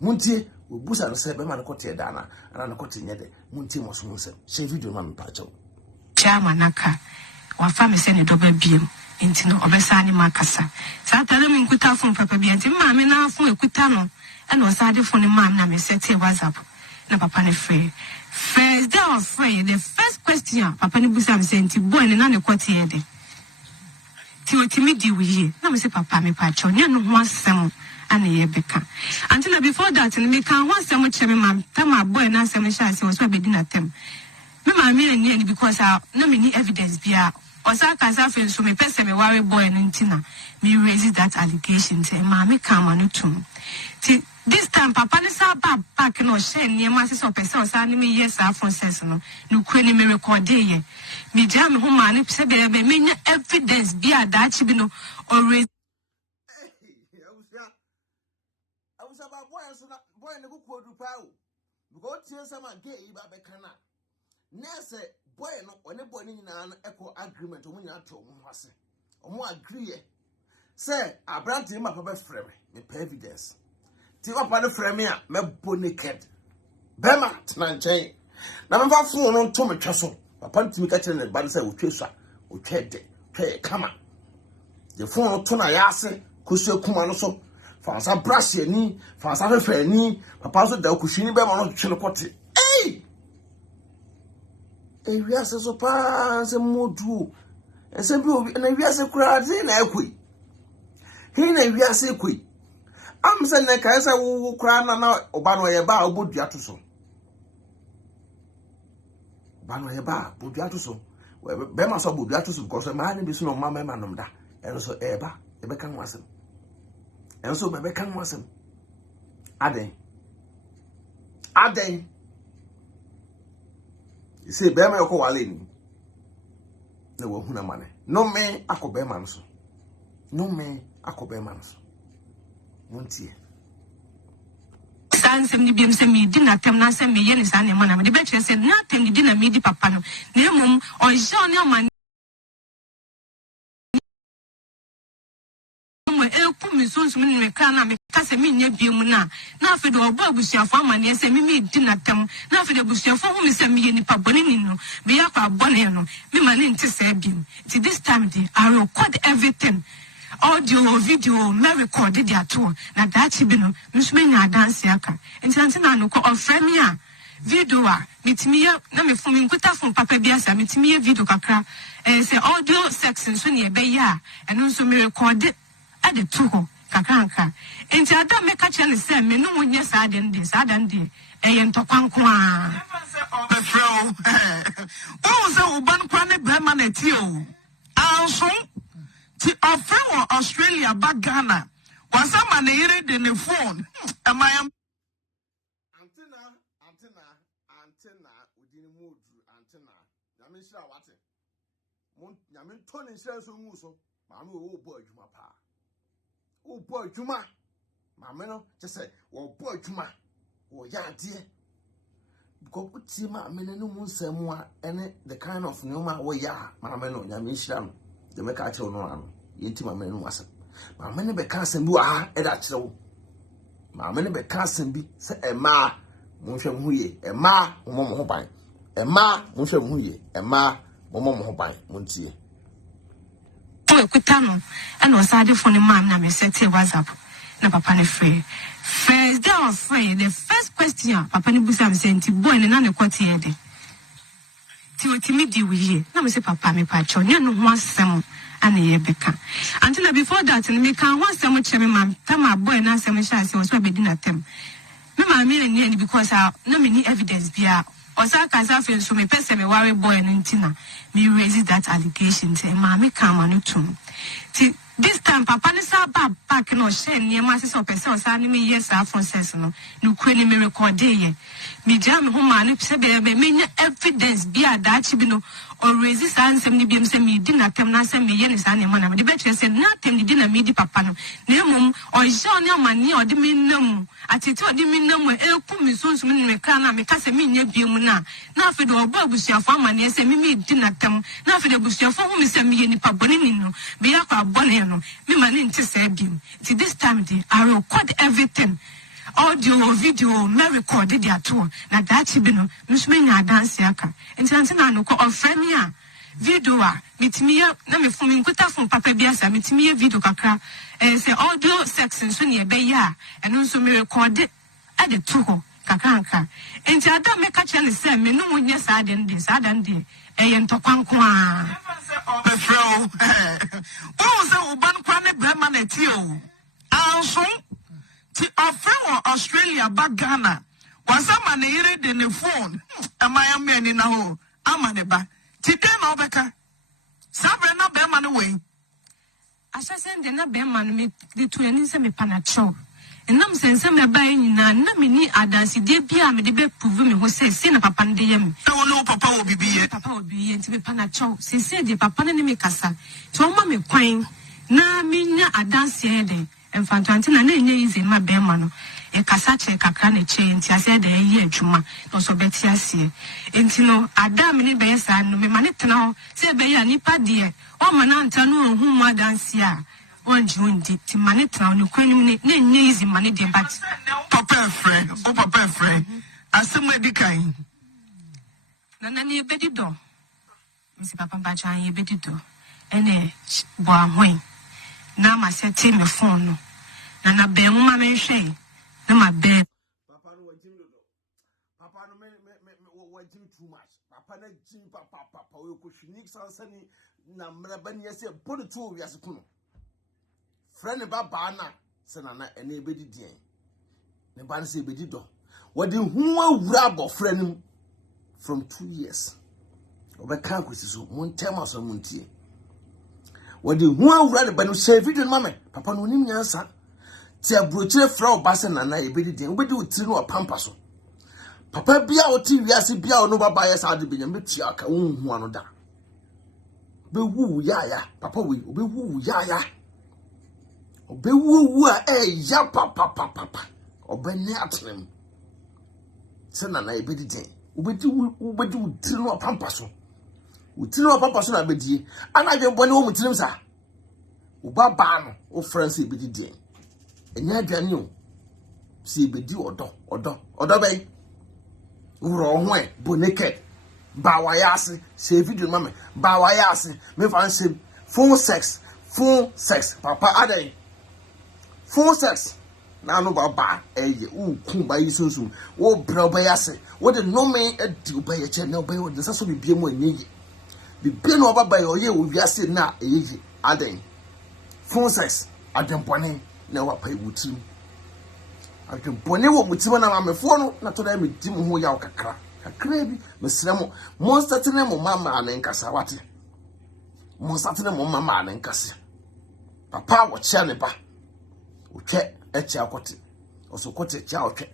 muntie obusa no se be ma no kote da na ana no kote nyede muntie mo so nsem share video ma me pa chawo chama naka wa fa me se ne do ba biem enti no obesa ni makasa sa tare me nkuta fon papa bi enti ma me na fon ekuta no and was had for the man na me set WhatsApp na papa ne free first day of free the first question papa ne busa me say nti boy ne na ne kwati ye de ti otimi di wi na me say papa me pa cho ne no ho asem ana ye beka until before that me kan ho asem che me ma tama boy na asem sha say was be di na tem me ma me ani because na me ni evidence bia osaka safe so me pese me worry boy no ntina me raise that allegation say ma me kan no tum ti this time papa ne sa back no share niema se so pese o sa ni me yes afon sense no kure ni me record ye me jam ho ma ne pese be me nya evidence bia da chi bi no always awusa ba boy so na boy ne ku kodu pa o because tie sama ge yi ba be kana nese boy no one boy ni na echo agreement o mu nya to mu hase o mu agree say abrante ma papa freme me evidence ti papa no frame a me bo naked bema tena nchen na me fa fun no to me tweso papa ntimi ka kire ne ba say o twesua o twede twe kama the fun to na ya ase kosu kuma no so fa sa brush ani fa sa fefe ani papa so da okuhwini bema no twe no kote wiase so pa se modu ese bi obi na wiase kura de na ekoi hin na wiase ekoi am se na kai se wo kura na oba no ye ba obodua to so ba no ye ba bodua to so be ma so bodua to so because ma na bi so no ma ma nom da en so eba e be kan wasem en so be kan wasem aden say be ma yoko wale ni na wo huna mane no me akobe man so muntie sansem ni biem se me di na tem na se me ye ni sa ne mana me de be kire se na tem ni di na me di papa no na mum o je oni amane eku mi sunsun ni me kana me kase mi nya biem na afi do obo abusuafo amane se me di na tem na afi de abusuafo hu me se me ye ni papa boni ni no me yakwa boni no me ma ne nti se biem ti this time I record everything audio video me record it at all na that bi no me nya dance aka nti na no ko ofre me a video a mitimi ya na me fun me nkuta fun papa bi asa mitimi ya video kakra say audio section so ne be ya eno so me record it at the two kakranka nti adam me ka chele say me no wonye sa den de eye ntokwanko a be fro o se uban kwa ne brema na ti o anso ti offer Australia back Ghana was a man here in the phone am I am antenna within mood antenna yamin sha wate mon yamin tonin sha so mu so ma me wo bo adwuma pa wo bo adwuma ma me no je say wo bo adwuma wo ya ade because uti ma me no mu nsam a ene the kind of new ma wo ya ma me no yamin sha no de me ka che no ano yenti ma me no asem ma me ne be ka asem bi wa e da kire wo ma me ne be ka asem bi se e ma monhwe mo ye e ma mo ho ban e ma monhwe mo ye e ma mo ho ban montie o ekuta no e no sade phone man na me set WhatsApp na papa ne free first day of free the first question papa ne busa me say nti boy ne na ne kwoti ye de ti otimi di wiye na me say papa me pa cho ne no ho asem ana ye beka until before that me kan ho asem che me man tama boy na asem sha say so be di na tem me ma me ni because no me ni evidence bia osa kasa fe so me pese me worry boy no ntina me raise that allegation say ma me come on tum ti this time papa ni sa back no share ni ma se pese osa ni me yes process no no kwani me record ye me jam ho ma no se be me evidence bia da chi bi no or resist ansem ni biem se me di na tem na se me ye ni sa ne ma na me de be kire se na tem ni di na me di papa no na mum o je oni amane o de me nam atiti o de me nam eku mi sunsun ni me kana me ka se me nya biem na afi do obo abusuafo amane se me di na tem na afi de abusuafo hu me se me ye ni papa boni ni no be yakwa boni no me ma ne nti se biem ti this time I record everything audio video me record it at all na that bi no me nya dance aka nti na no ko ofre me a video a mitimi ya na me fun me nkuta fun papa bi asa mitimi ya video kakra say audio section so ne be ya eno so me record it at the two kakranka nti adam me ka chele say me no wonye sa den de eye ntokwanko a be fro o se uban kwa ne brema na ti o anso ti offer Australia back Ghana was a man here in the phone am I am me na ho amane ba ti den na obeka sabe na be man we asase de na be man me de tu ani se me panacho enam sense me ba nyina na me ni adansi de bia me de be prove me ho se na papa de yam e wo papa wo bibiye nti me panacho se de papa ne me kasa ti o ma me kwan na me nya adansi e de enfantante na enye ize ma be ma no e kasa che kakra na che nti ase de ye adwuma no so beti ase enti no adam ni be sa no me ma ne tena ho se be ya nipa de o ma na nta no hu ma dansi a onji undi ti ma ne tena no kwanim ne enye ize ma ne de bat papa friend asem edikan na ni ebedi do misi papa ba chan ye ebedi do ene bo ahoin na ma seti me phone no na be mu ma me hwe na ma be papa no me wajim too much papa na jim papa we ko hwini sansani na mraba ne se bodo to wi ase kuno friend baba na se na ene ebedi dien ne ba na se ebedi do wodi hu awura abo friend from 2 years obeka kwesi so mon tema so montie wodi hu awura de ba no share video no mame papa no nim nyansa ti abrochire fra obase na ebedi den obedi utiri no pampa so papa bia oti wiase bia no baba ya sa de benyam betu aka wonhu ano da be wu ya papa we obe wu ya obe wu a ya papa obe ne atrem sena na ebedi den ubedi utiri no pampa so utiri no pampa so na bedie ana adwenbone wo mutirim sa uba ba no o France ebedi den enya adwane o si ebedi odo bay uro ho e bo naked ba wa yase se video mama ba wa yase me fan se full sex papa adai full sex na no baba eye ukun ba yi sunsun wo bro ba yase wo de no me adi ba ye che na ba wo de saso bibie mu anyi bibie no baba ye oye wo wiase na eye adai full sex adempone na wa pa iwutim adempone wo mutim na mamefo no na to da me dim ho ya kakra bi mesremo monster tene mo mama na nkasa wate monster tene mo mama na nkasa papa wo chia ne ba wo twe echi akote oso kote chia otwe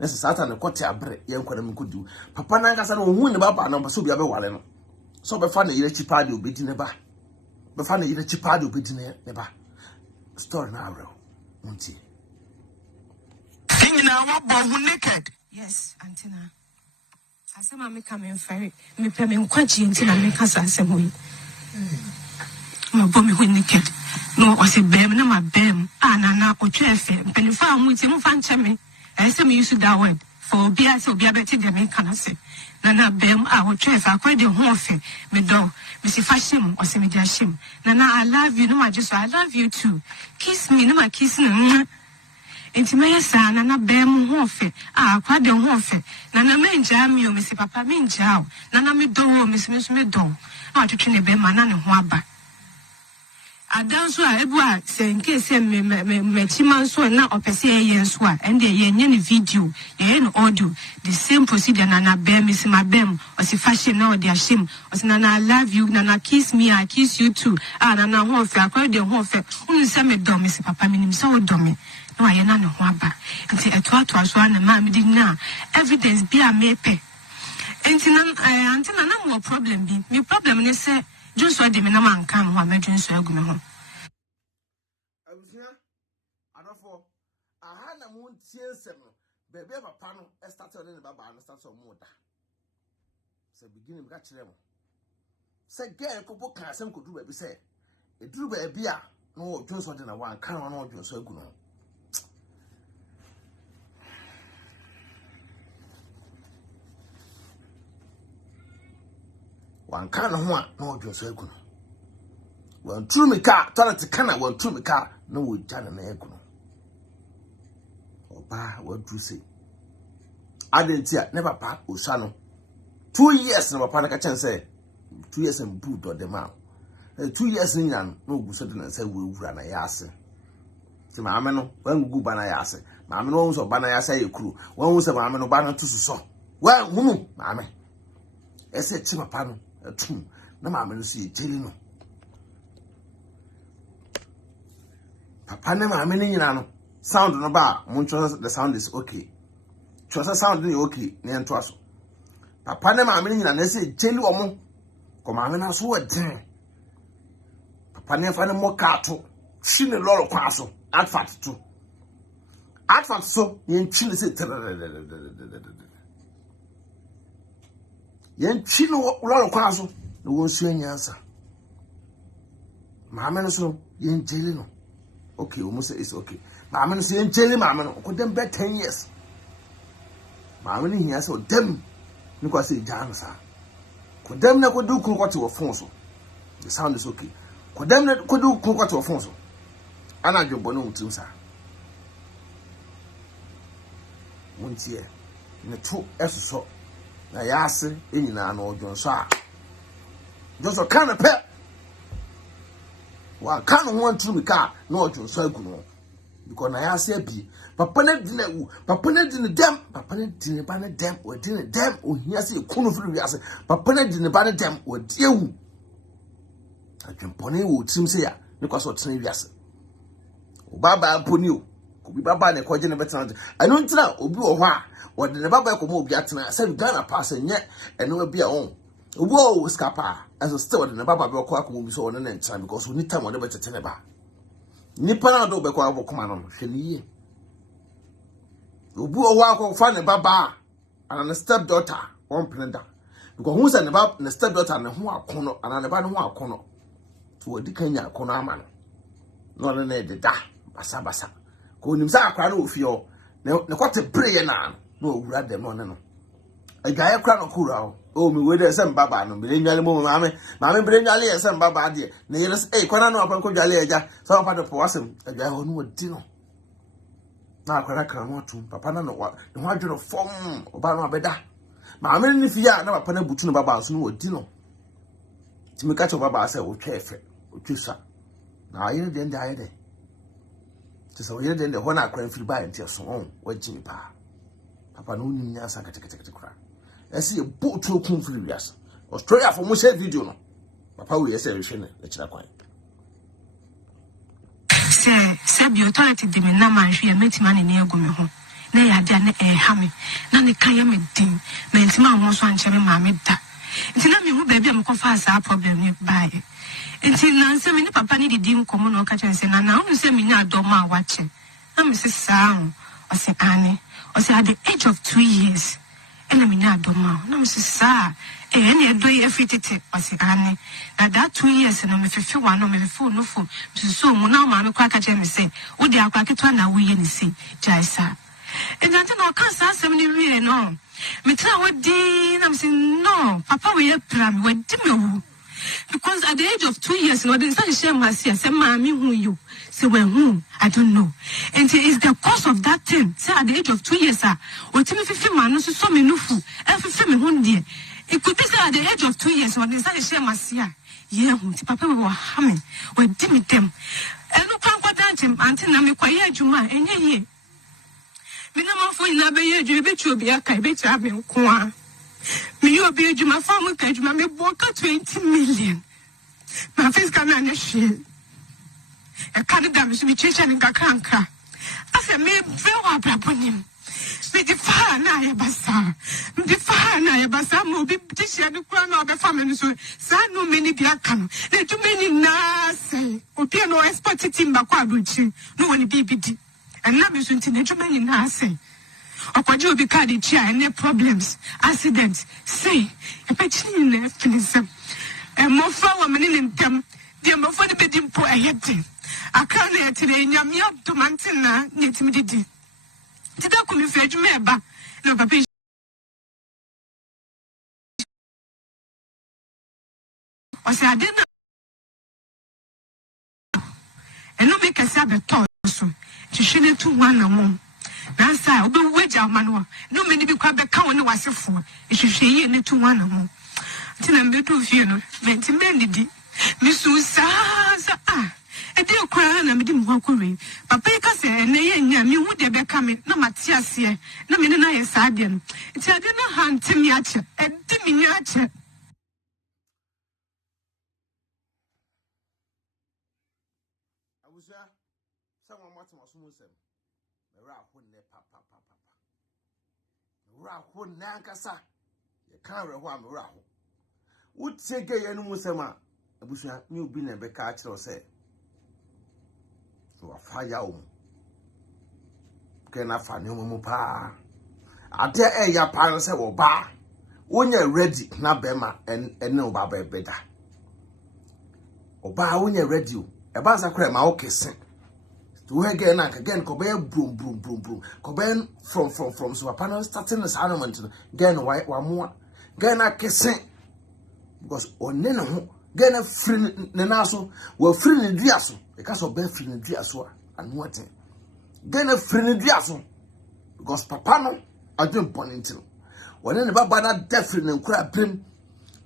na se satan ne kote abre ye nkwara me kodu papa na nkasa no hu ne baba na so bia be wale no so be fa na yire chipa de obedi ne ba be fa na yire chipa de obedi ne ba story na abro munti thing na wa bo naked. Yes, Antina. Asema me come in ferry me pe me nkwachi ntina me kasa asemo yi ma bo me hu naked no o se bem na ma bem anana otwe efe mpenifa amuti mu fa nche me ese me use that word for obia se obia beti de me kana se na bem a otwe efe akwede ho ofe me do me si fashion o se me dia shim na I love you no ma just I love you too kiss me no ma kiss no Intimate sana na bem hofe kwade hofe na menja mi o mesi papa menja o na me do o mesi me do na atwetwe ne bem na ne ho aba adanso a ebu a se nke se me chima so na opese ye so a ende ye nye ne video ye no audio the same procedure na bem mesi ma bem o si fashion na o dia shim o si na I love you na kiss me I kiss you too na hofe akwade hofe unu se me do mesi papa minim se o do me no ayena no ho aba nti eto so na ma me di na evidence bi a mepe nti na na mo problem bi me problem ne se Joshua de me na man kan ho amedwen so agu me ho abusia adofo aha na mo ntie nsem no bebe papa no start on ne baba no start on mo da se beginning ka kire mo se girl ko bo kan asem ko duru ba bi se eduru ba bi a no Joshua de na wan kan no odwo so agu no wan kan ho a na odwo so agu no wan turu me ka talent kana wan turu me ka na wo jana na agu no oba wa duru se adentia ne papa osa no 2 years na papa na ka chen say 2 years and bu do de ma 2 years nya no ogu so de na say wo ewura na ya ase ti maame no wan gugu ba na ya ase maame no so ba na ya say ekuru wan wo se maame no ba na tusu so wa hunu maame ese ti papa no atum na maame no so ye jeli no papa ne maame ni nyina no sound no ba muncho the sound is okay chosa sound ni okay ne ento aso papa ne maame ni nyina na se jeli omo ko maame na so wadin papa ne fa ne mokato shine loro kwa so adfat to adfat so yen chine se yen chine loro kwa so no won su anyansa maame no so yen jeli no okay almost is okay maame no so yen jeli maame no ko dem be 10 years maame ni hia so dem ni kwa se jan sa ko dem na ko du kun ko te wo fon so the sound is okay ko dem na ko du kun ko te wo fon so ana dwombo no mutim sa muntie ne to esoso na yase enyina na odwonso a joso kana pe wa kana ho antumi ka na odwonso agu no because na yase abi papa na di na wu papa na di ne dem papa na di ne ba na dem o di ne dem o hia se kunu firi wiase papa na di ne ba na dem o di ewu adwempone wo tim se ya ne kwaso tene wiase baba poni o obi baba ne koje ne betena anu ntina obi wo ho a wo de ne baba ko mo obi atena say Ghana pass nye eno bi a on obi o skapa as still de ne baba be ko akomo bi so won na ntina because we need time on the better tene ba nipa na do be ko abokoma no hwe ni ye obi o ho akọ fa ne baba and the stepdaughter one plenda. Because who's an about the stepdaughter and who are corner and an about who are corner to a Dikenya corner man. No, the da, basa. Go himself, cry of your no, what a prayer now. No, grab them on. A guy a crown of Kura. Oh, me with some baba, no, Billy Mammy, bring Ali some baba, dear. Nails, a corner of Uncle Jaleja, some part of Possum, a guy who knew a dinner. Now, I can't want to, Papa, no, what the 100 form Obama Beda. Mammy, if you are not a penny button baba, no dinner. To make a baba, I said, okay, which is now I didn't die. So we didn't the one I couldn't feel by until so on, what Jimmy Pa. Papa no Ninya Saka cry. I see a boat to come for years. Australia for most video. No. Papa will say, let you quiet. Say, the authority did me no man, she met money near Gumi home. Nay, I didn't hammy. None of Kayam dim, meant mamma was one cherry mammy da. Until I mean, baby, I'm confess our problem by it. Until Nancy, many papa needed dim common or catch and say, now you say me not doma watching. I'm Mrs. Sam, or say Annie, or say at the age of 2 years. And I mean, I don't know. No, Mrs. Sa, any do you fit it, or say Annie. Now that 2 years, and I'm if you want no, maybe phone, no phone. So, now, mamma, crack at me say, oh, they are crack it one away and see, Jaisa. And I don't know, can't say somebody really no. Me tell what day, I'm saying, no, Papa, we are pram, we dimmer. Because at the age of 2 years, no, there's not a shame. I say, Mammy, who you say, well, whom I don't know. And it is the cause of that thing. Say, at the age of 2 years, or Timmy 50 man, so so many fool, every family one day. It could be said at the age of 2 years, or there's not a shame. I say, yeah, Papa, we were humming, we dimmed them. And look, Uncle Dantim, until I'm a quiet Juma, and ye. Minimum for in a bay, you bet you be a kaibet, I've been qua. Me will be my farmer, Kajma, me Boga 20 million. My face can shit. A Canada should be chasing in Kakanka. I said, me very well upon him. Me the fire na basa. The fire na basa mo be tisha the crown of the family. So, no many biakam. There too many na say. Opia no expert timba kwabuchi. No one BBD. And now you should too many na say. Or could you be carried chair and no problems, accidents? Say, a petty left, listen. And more flower men in them, dear, before the bedding poor I had to. I can't let today in your meal to Mantina, need me did. Did I come in fetch me back? No, Papa. Or say, I didn't. And no make a Sabbath toss. To shine to one and one. Nansa, obe weja manwa. No many be kwa beka woni wasefo. Ehwehwe ne tu wana mo. Tina mbedu fie no. Venti mendidi. Misu sa e de okra na medi mo akore. Papa yi ka se ne ye nya mi hu de beka me na mate ase. Na me ne na ye sa de no. Ti ade na hantem ya che. E de mi nya che. Abuja, someone wants to musem. Papa. Rahu Nankasa. You can't reward me, Rahu. Would say gay and Musema. Abusha, you been a becatch or say. So a fire. Can I find you, pa? I dare your parents say, ba. When you're ready, na bema and no baba better. Oba, when you're ready, a baza crema, okay, sing. To again, Cobain broom. Cobain from so panel starting this argument again, white one more. Again, I can sing because on Neno, again, a free Nenaso, were free in Diaso, because of Ben free in Diaso and what. Again, a free in Diaso because Papano, I don't point into. When any Baba definitely and crab brim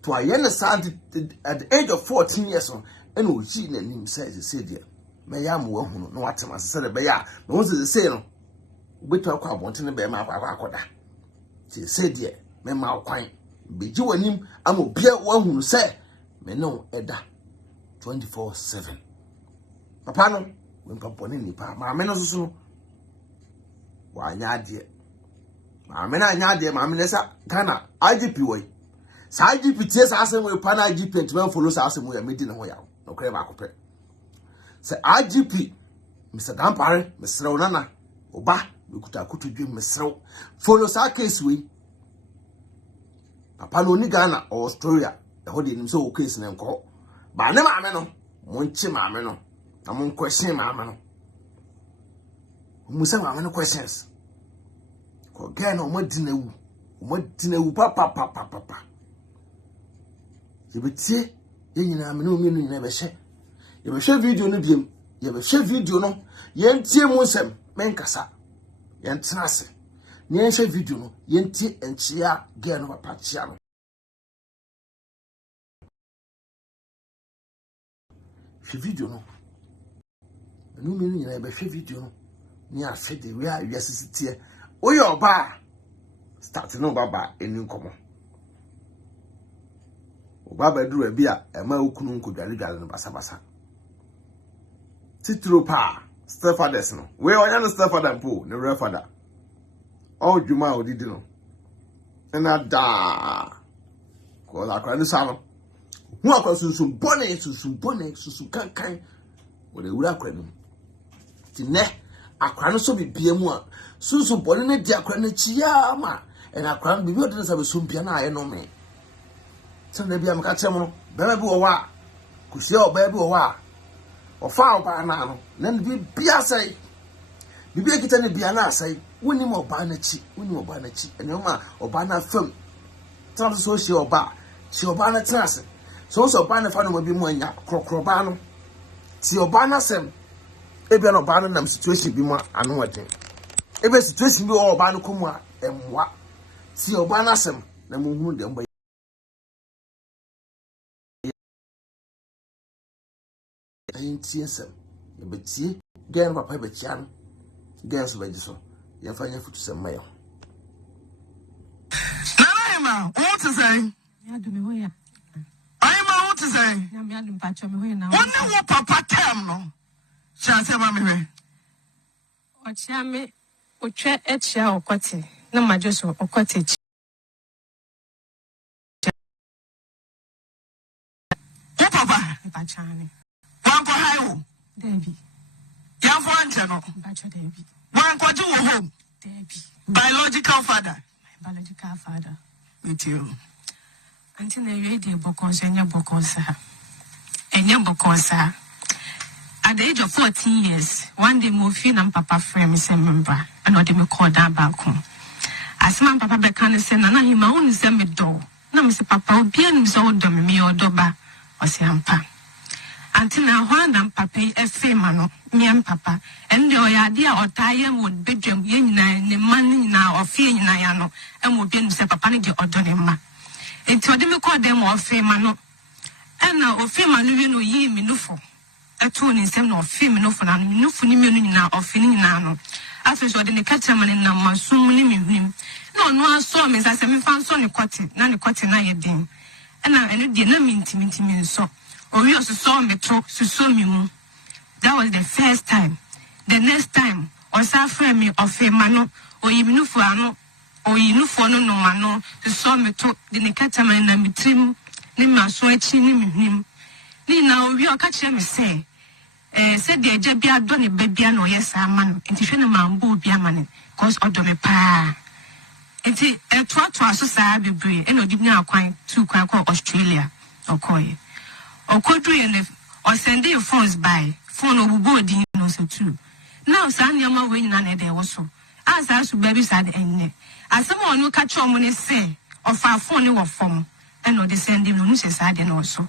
to a young son at the age of 14 years old, and we see him says, he said, dear. Mayam won't know what I said about ya. No one's the same. We talk about wanting to be my quacoda. She said, dear, may my quine be you and him. I'm a beer one who say, may no Edda 24/7. Papa, when Papa Nipa, my menoso. Why, dear? My men, dear, my Melissa, Ghana, IGP way. Side GP tears us and we'll pan IGP and 12 follows us and we are meeting away out. No crave I could. Say IGP, Mr. Dampare, Mr. Onana, Oba, we could dream Mr. Follows our case we, papa no ni Ghana or Australia e ho de nim so case na nko ba ne maame no mo nche maame no na mo question maame no mo se maame no questions ko Ghana mo dinawu papa yebetie yenyina me no mi no nyina be hye yebehwe video no biem yebehwe video no yentie mo nsem menkasa yentena ase nyenhwe video no yentie enchia Ghana papa chia no video no no mi no nyina yebehwe video no ni ahwe de we a yasisitie oye oba start no baba eni nkomo Baba duru abi a ema okunu nkodwale no basabasa titro pa stepfathers no we onya no stepfather mpo ne refather all juma odidi no na da ko la kwa ni sano hu akwa sunsun bone kankan wo le wura kwa no ti ne akwa no so bibie mu a sunsun bone na di akwa na chia ma na akwa no bibi odin sa be sumpia na aye no me so na bia maka chem no bebe bi wo wa kusia oba bi wo wa ofa oba na no na bi bia sai bibi ekita ne bia na sai woni mo oba na chi ene ma oba na fam tran so shi oba na trase so oba na fa no bi mo anya krokro ba no ti oba na sem e bia no oba na nam situation bi mo anu waden e be situation bi oba no komu a emwa ti oba na sem na mo hu de mba TSM betie Ghana papa bechia no Ghana so bejiso ya fanya futu se mayo Nana what to say ya do me hoya I want to say ya me adu pacho me hoya na wona papa tem no sha se ba me hwe o chia me o twa echia okote na majoso okote papa pachane Wanko hayo Debbie Yan for anteno Bacha Debbie Wanko do home Debbie biological father my biological father me too until I read the bokos enya bokosa at the age of 14 years one day mo fi na papa frame say member and odi me call down back home as man papa be kan say na hima won say me do na me say papa obi anu say odo me odoba o say ampa until now, one and papa a famano, me and papa, and the idea or tie would bedroom yen the money now or fear Nayano, and would be the papa or donema. It told them call them or famano. And now, or famano, ye minufo. A tone is them or famino and minufuni now or finino. After so the catchaman in Nama soon limit him. No, I saw me as I found Sonny Cotty, none cotton I did. And I didn't mean to me so. Or you also saw me talk to so me. That was the first time. The next time, or suffer me of a mano, or even no for no, or you know for no mano, to saw me talk the Necataman and me trim, Nima switching him. Now we are catching me say, said the Jabia done a baby no yes, a man, and to show them a boo be a man, cause of me pa. And a twat so sad be brave, and no did now quite too quite Australia or Koi. Or could we or send your phones by phone or body no so true. Now San Yama winning an there also. As I should baby sad and as someone who catch on when they say or far phone or phone and or descend him no sad and also.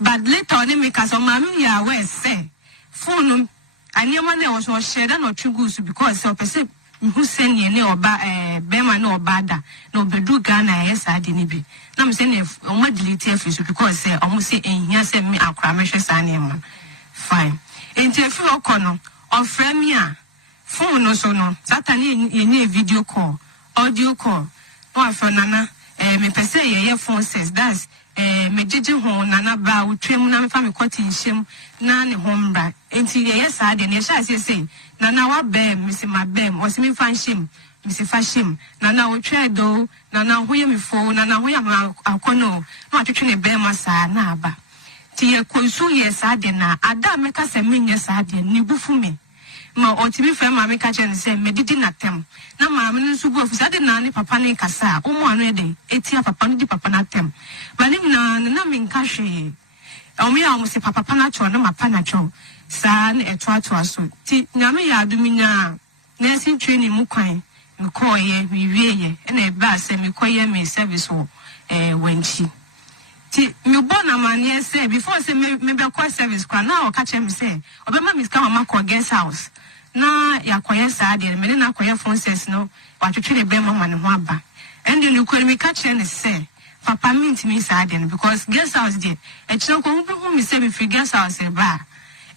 But later on they make us on mammy ya where say phone I near one there was shared and or two goose because so perceive who send ye or Bema no bada no bedu Ghana yes I didn't be. I'm saying if on what delete fish because almost say in here send me a cramation sign fine. Interview corner or frame ya phone no so no Saturday ye video call audio call no for nana me per se ye phone says that's me jiji home nana ba we trim na me family kwati nhyem na ne home bra enti ye sa de ne sha say nana wa bem me se ma bem o se me fan shim me se fa shim nana wo twa do nana ho ye me fo nana ho ya akono na atwetwe ne bem asa na aba ti ye konsu ye sa de na ada me ka se me nye sa de ni bufu me ma otimi fe ma me ka che ne se medidi natem na ma me nsu bu ofisa de na ne papa ne kasa o mo anu eden etia papa no di papa natem ma ne na me nka hwe o me a mo se papa na cho na mapa na cho sa na eto aso ti nyame ya aduminya nursing training mu kwan me ko ye wiwie ye na e ba se me koye me service wo wanchi ti me bona mane say before say me be call service kwa na o ka che me say obema me ska mama ko guest house na ya koye sa de me na koye phone ses no wa twetwe be mama ne ho aba and then you call me ka che ne say papa me ntimi sa de because guest house de e che ko hu me say me free guest house e ba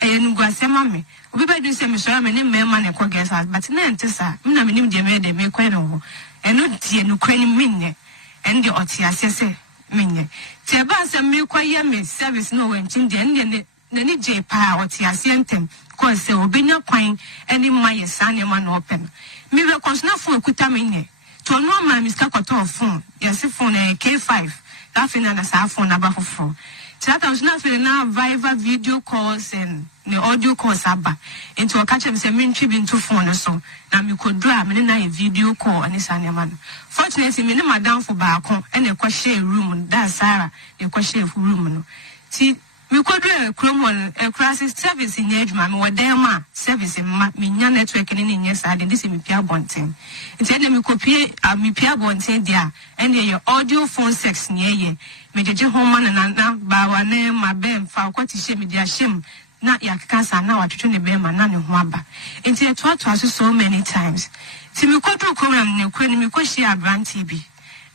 e nu gwa se mama obi ba do say me so me ne me ma ne ko guest house but na ntisa me na me nim de me de me koye no eno die nu kwani minne and the otiasese minye teba se me kwaye me service no wenchin de ne ne je pa otiasentem ko se obenya kwan eni maye sane ma no open me be konsna phone kuta minye to no ma miska kwato phone yes phone K5 that fina na sa phone aba fofo tata usna fele na viva video calls and the audio calls aba into o catch me se me ntwi bi into phone so na me kodra me na video call ani sane ma no fortunately me ne madam for baako and e kwa share room that Sarah e kwa share room no ti me kodra kromon e crisis service in edma me wodema service ma me nya network ni nya sa de this me pia bonten nti ene me kopie me pia bonten dia and your audio phone sex ni ye me jeje homa na ba wa ne ma bem fa kwati she me dia shem na yakaka sa na watwetwe ne be ma na ne ho aba nti e to so many times ti me kodro program ne kro ni me ko share brand TV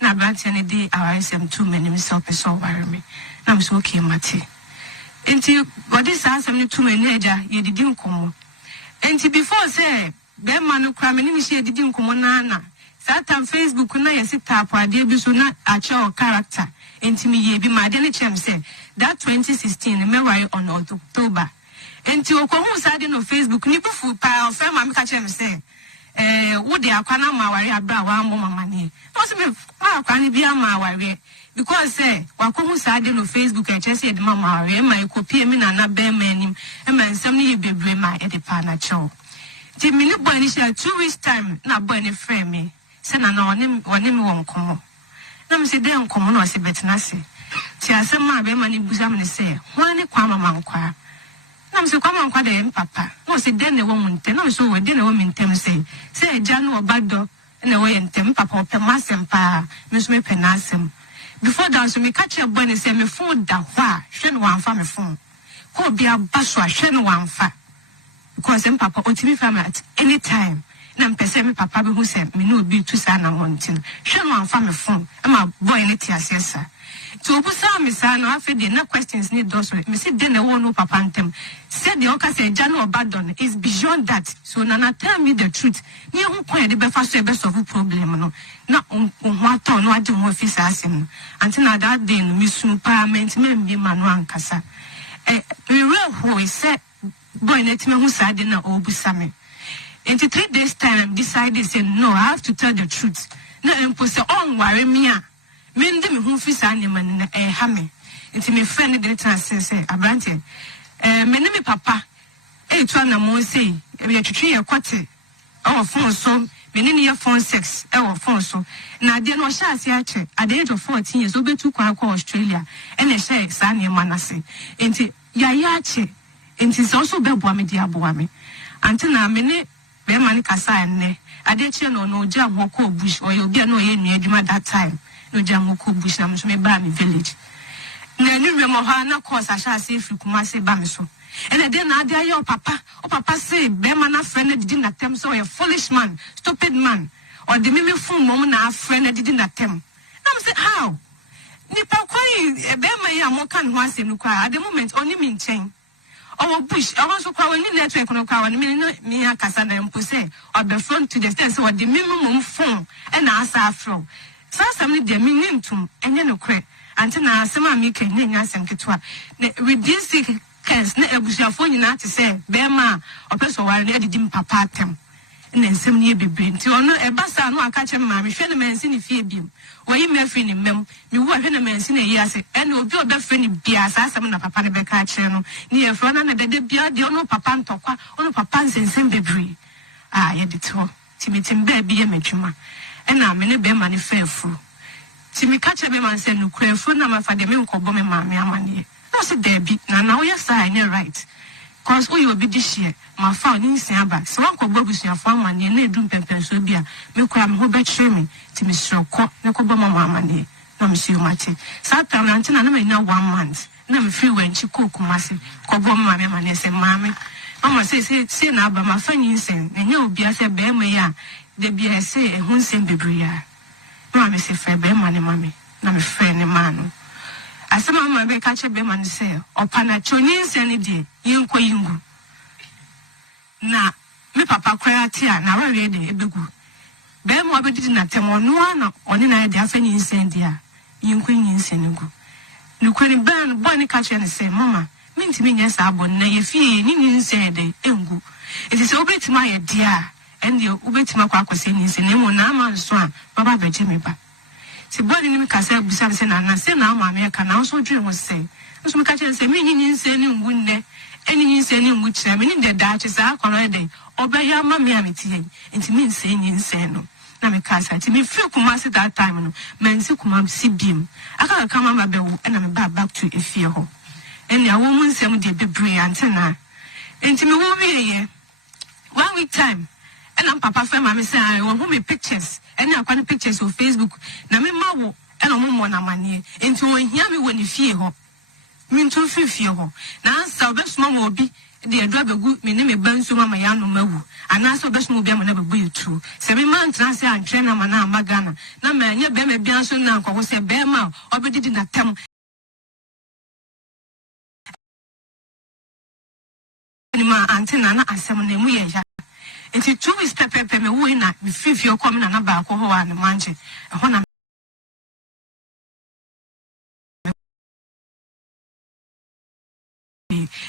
na brand ne dey our SM2 many me so person ware me na me so okay mate nti god is asem ne too many eja ye didi nkomo nti before say be ma no kra me ni she didi nkomo na Satam Facebook na yesi tap ade bi so na acha character nti me ye bi ma de ne chem say that 2016 me wire on October nti okohu sa de no Facebook ni bufu pa ofem ma me ka chem say wo de akwana ma ware abra wa mo mama ne no se me akwana bi ama ware because say wakohu sa de no Facebook e chese de mama ware ma e copy me na be manim e ma nsam ne ye bebre ma e de pa na chew ti me ne boy ni share 2 weeks time na boy ne frame me se na onim won komo na me se de nkomo na o se betina se ti asem ma be ma ne buza me se ho ne kwa mama nkwa na me se kwa mama nkwa de papa no se de ne wo munte na me so we de ne wo mintem se eja no obado na wo yentem papa ope masem pa me so me penasem before that so me catch a boy ne se me phone da ho a hwe no wanfa me phone ko bia baso a hwe no wanfa because papa otimi family at any time na mpese me papa be hu se me no bi tu sa na wontin hwe no wanfa me phone e ma boy ne ti asesa to obusa me sa no afi de na questions need those me say de na wo no papa ntem said the oka say eja no obadon is beyond that so na tell me the truth me hu kwan de be fa so e be solve problem no na ho aton no ade ho office asem until na that day me sun parliament me manu ankasa we real who say boy let me hu sa de na obusa me in 3 days time decided say no I have to tell the truth na impose on worry me a me ndi me hu fisa anema na ha me nti me friend de tan say abrante me ne me papa to na mo say e twetwe ye kwate our phone so me ne ye phone 6 our phone so na de no sha ase ache at the age of 14 years obetu kwa Australia and e share exa anema na se nti ya ache nti so so beboa me dia boa me anti na me ne be man kasa ne ade che no ja ho ko bush o yo bia no ye nua adwuma that time no ja ho ko bush na me ba me village na ni me mo ha na course a sha se firi kuma se ba me so and then na ade aye o papa say be man na friend didi na tem so a foolish man stupid man or the me phone mom na friend didi na tem na me say how ni pa kwai be man ya mo kan ho asem no kwa at the moment oni me nchen our bush I want to call any network no call me akasa na mpose or the front to the stand so the minimum phone and asa from so some de me nintum enye no kre until na asema me kan nya asem ketwa with this case na ebusia phone nyina te say be ma opeso ware na didi papa atem na nsem ne bebre nti ono ebasa no aka che ma me hwe ne mansi ne fie biem oyi me afri ne mem me wo hwe ne mansi ne yi ase ene obi obefre ne bia asasem na papa ne beka kire no ne ye fro na na de bia de ono papa ntokwa ono papa nsensem bebre ye de to timitim ba bi ye madwuma ena me ne be ma ne fefu timi ka che be man se no kurafu na ma fa de me nkobo me ma me amane no se debi na wo ye say ne right cause we will be this year my phone in Siaba so one kobo busia for amane na edum pempenso bia me kura me ho be kire me timi sroko ne kobo mama amane na me siu mate satan na ntina na me na 1 month na me free wenchi kokumase kobo mama me mane se mame mama say na aba ma fa nyinsen enye obi ase be me ya de bia say ehun sem bebria na me se fe be mane mame na me fe ne manu asema mama be ka che be mane say opana chonyinsen ne de yenko yingu na me papa kwara tia na ware de ebegu be mo abedidi na temo no ana oni na de afa nyinsen dia yenko nyinsen ngu nukwani ban boni ka che ne say mama minti me nya sa abon na ye fie ni nyinsen de engu it is obetima ye dia and you obetima kwa kwase nyinsen ne mo na ama nso a baba beje me ba ti body ni me ka say busa se na ama me ka na so dwe ho say nso me ka che say me nyinsen ni ngu nne eni nyinsen ni ngu kira me ni de da che sa akwara de obeya ma me ameti enti me nsen nyinsen no na me ka say ti me free kuma se that time no man si kuma si biem aka ka mama be wo na me back to efie ho eni awo mu nsem de bebre antena enti me wo wie ye 1 week time and papa friend mama say I want me pictures and I want pictures on Facebook na me ma wo and o mo na mane enti wo hia me woni fie ho me nto fie ho na ansa obesuma mo obi de adwa begu me ne me banso mama ya no mawu ana so obesuma obi amana begu yetu se me man trans ya antwe na mana amagana na ma nya be me bianso na nkwo se be ma obedidi na tem ni ma antena na asem na mu ye ya enti 2 weeks pepe me wo na me fifi okom na ba ko ho an manje ho na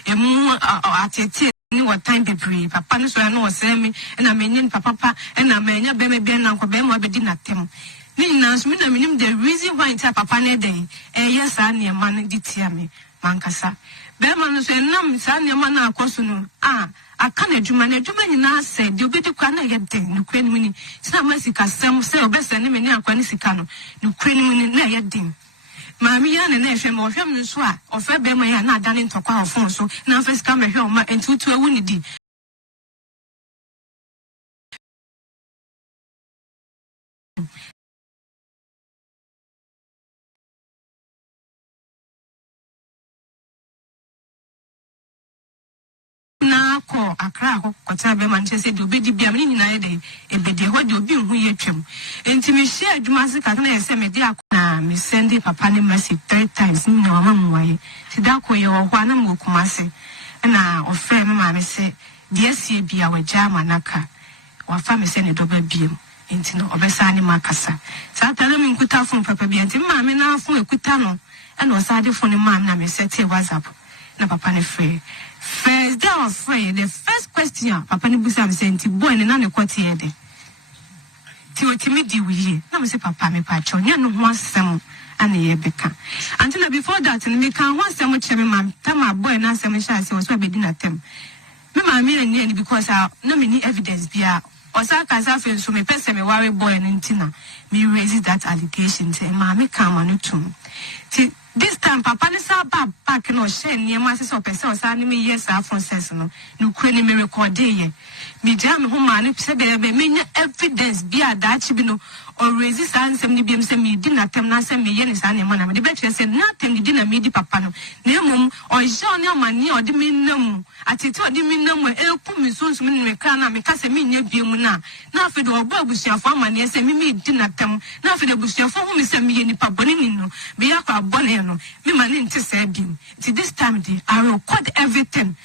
emu atete ni what time bebre papa no so na o se me na me nyin papa na me nya be me be na nko be mo be di na tem ni na so me na minim the reason why ita papa ne dey yes an ne man di tia me mankasa be man no so nam sa ne man na akoso no aka na adwuma nyina se de obedi kwa na ye den no kura ni muni sina masika sam se obesa ne me ne akwa ne sika no no kura ni muni na ye den maami ya na ehwe me ohwem no so a ofa be ma ya na adane ntokwa ofon so na fa sika me hwe o ma entutu ewu ni di na ko akra ko kwata be man chese de obedi bia me nyina ye de ebedi ho de obi hu ye twem enti me hye adwuma se ka na ye se me de akona me send papa ne message 3 times ni na mama mwaye ti da ko ye wo hwa na mo kuma se na ofre me ma me se de asie bia wa jama naka wa fa me se ne do ba biem enti no obesa ne makasa sa tale me nkuta fon papa bia enti ma me na fon ekuta no na o sa de fon ne ma na me se te WhatsApp na papa ne free first day of free the first question papa ne busa me say nti boy ne na ne kwoti ye de ti otimi di wi na me say papa me pa cho nya no ho asem ana ye beka until before that me kan ho asem che me mam tama boy na asem sha say so be di na tem me ma me ani because na me ni evidence bia osa kasa fe so me pese me worry boy no ntina me raise that allegation say ma me kan ma no tum ti this time papa ne sa back no share niema se so pese o sa ne me yes afon sense no no kure ne me record ye me jam ho ma ne se be me evidence bia da chi bi no or raise ansem ni biem se me di na tem na se me ye ne sa ne ma na me de be che se na tem di na me di papa no na mum o je ne amani o de me nam atete o de me nam e ku me so me ka na me ka se me nya biem na afi de obo abusuafo amani se me di na tem na afi de abusuafo hu me se me ye ni papa ni no be ya kwa bone no me ma ne nti se biem ti this time I record everything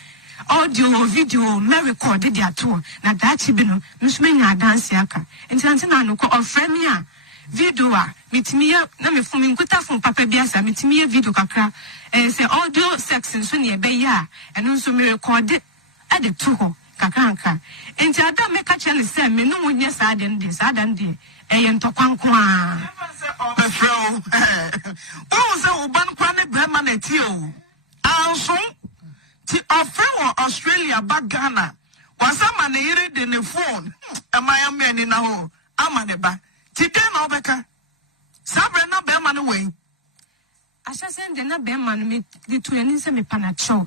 audio video me record the ato na dachi bi no nsome nya dance aka enti na no ko ofrem ya video a mitimi ya na me fun me nkuta fun papa bi asa mitimi ya video kakra say audio section so ne be ya eno nso me record at the to ho kakranka enti ada me ka chele se me no munye saa den de eye ntokwankwa befro o se oban kwa ne brema na ti o anso ti ofre wo Australia ba Ghana wasama ne yire de ne phone amaya me ni na ho ama ne ba ti den na obeka sabre na be ma ne we asha sende na be ma no me de to ani se me panacho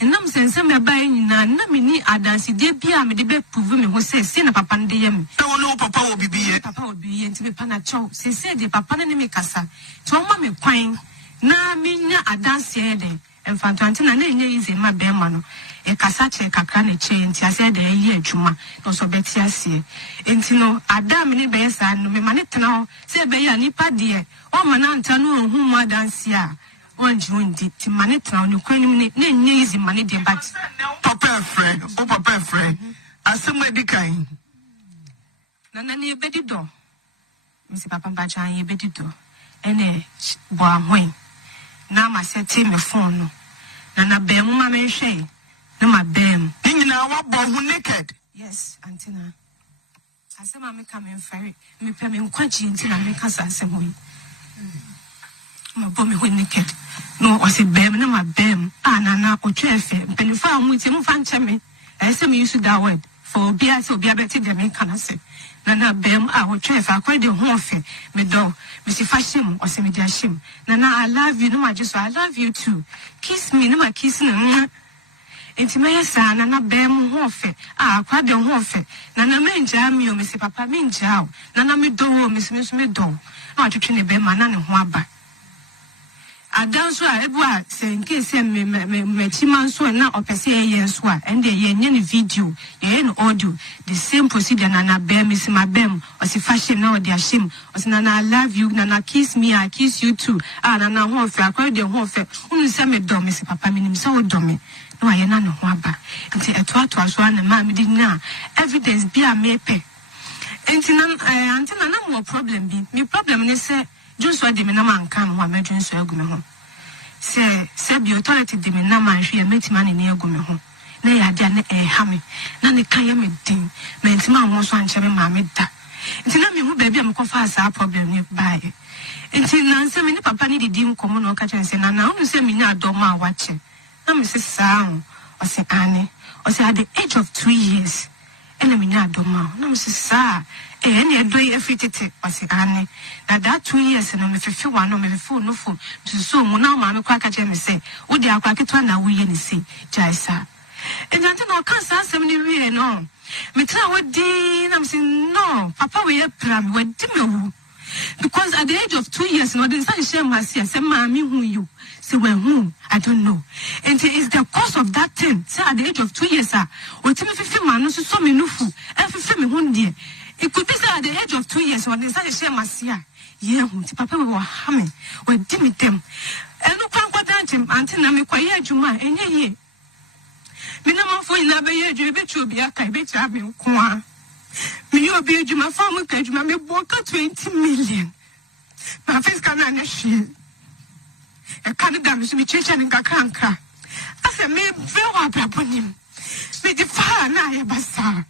enam sense me ba nyina na me ni adansi de bia me de be prove me ho se na papa nde yam e wono papa wo bibiye nti me panacho se de papa ne me kasa to ma me kwan na me nya adansi e de enfantante na enye ize ma be ma no e kasa che kakra na che nti ase de yi adwuma no so beti ase enti no adam ni be sa no me mane tena ho se be ya nipa de o ma na nta no hu mu adansi a onji ondi ti mane tena no kwanim ne enye ize mane de bat papa friend asema di kan na ne ebedi do mi se papa ba chan ebedi do ene bo ahoin na ma seti me phone no na be mu ma me hwe na ma bem nyina wa bo hu naked yes antina asema me come ferry me pe me nkwachi ntina me kasa asem ho ma bo me hu naked no o se bem na ma bem na otwe efe pelifa mu ti mu fa nche me ese me use that word for bia so bia beti de me kana se na bem otwe efe akwede hu ofe me do me si fashim o se me dia shim na I love you no ma just I love you too kiss me no ma kiss na enti me yesa na bem ho ofe akwade ho ofe na menja mi o me si papa menja o na me do o me si me do na atwetwe ne bem na ne ho aba adanso a ebu a se nke se me chimanso na opese ye so a ende ye nye ne video ye no audio the same procedure na bem si ma bem o si fashion na o dia shim o si na I love you na kiss me I kiss you too na ho ofe akwade ho ofe unu se me do me si papa me nim se o do me no aye na no ho aba nti eto so na ma me di na evidence bi a me pe nti na mo problem bi me problem ne se Joshua de me na man kan ho amedwen so agu me ho se bi authority de me na man hwe metima ne agu me ho na ya dia na ha me na ne kan ya me din mentima mo so anche me ma me da nti na me hu ba bi am ko fa asa problem ne bae nti na nse me ne papa ne didi nkomo na o ka chen se na unu se me nya adoma awache na me se saa o se ane o se at the age of 3 years ene me nya adoma na me se saa ene edoy efitete o se ane na that 2 years no me fefe wa no me fefe no fo so mu na ma me kwa ka che me se wo di akwa ketwa na wo ye ne si jaisa enante no kan sa asem ni wie no me tra wo di na me se no papa we ye pram we di me wu because at the age of 2 years no den say share my see say ma me hu you say when who I don't know and it is the cause of that thing say at the age of 2 years o ti me fefe ma no so me nufu e fefe me hu die it could be say at the age of 2 years when they say share my see yeah ti papa we were hamming we di me them enu kwankwa dantem ante na me kwaye adwuma enye ye me na mafo ina be ye adwuma be chu obi aka be cha me nko a me yo be adwuma fa mo ka adwuma me bo ka 20 million na face kana na hwie e Canada me so me cheche ni kakranka ase me ve wa brabonim me di fa na ye basa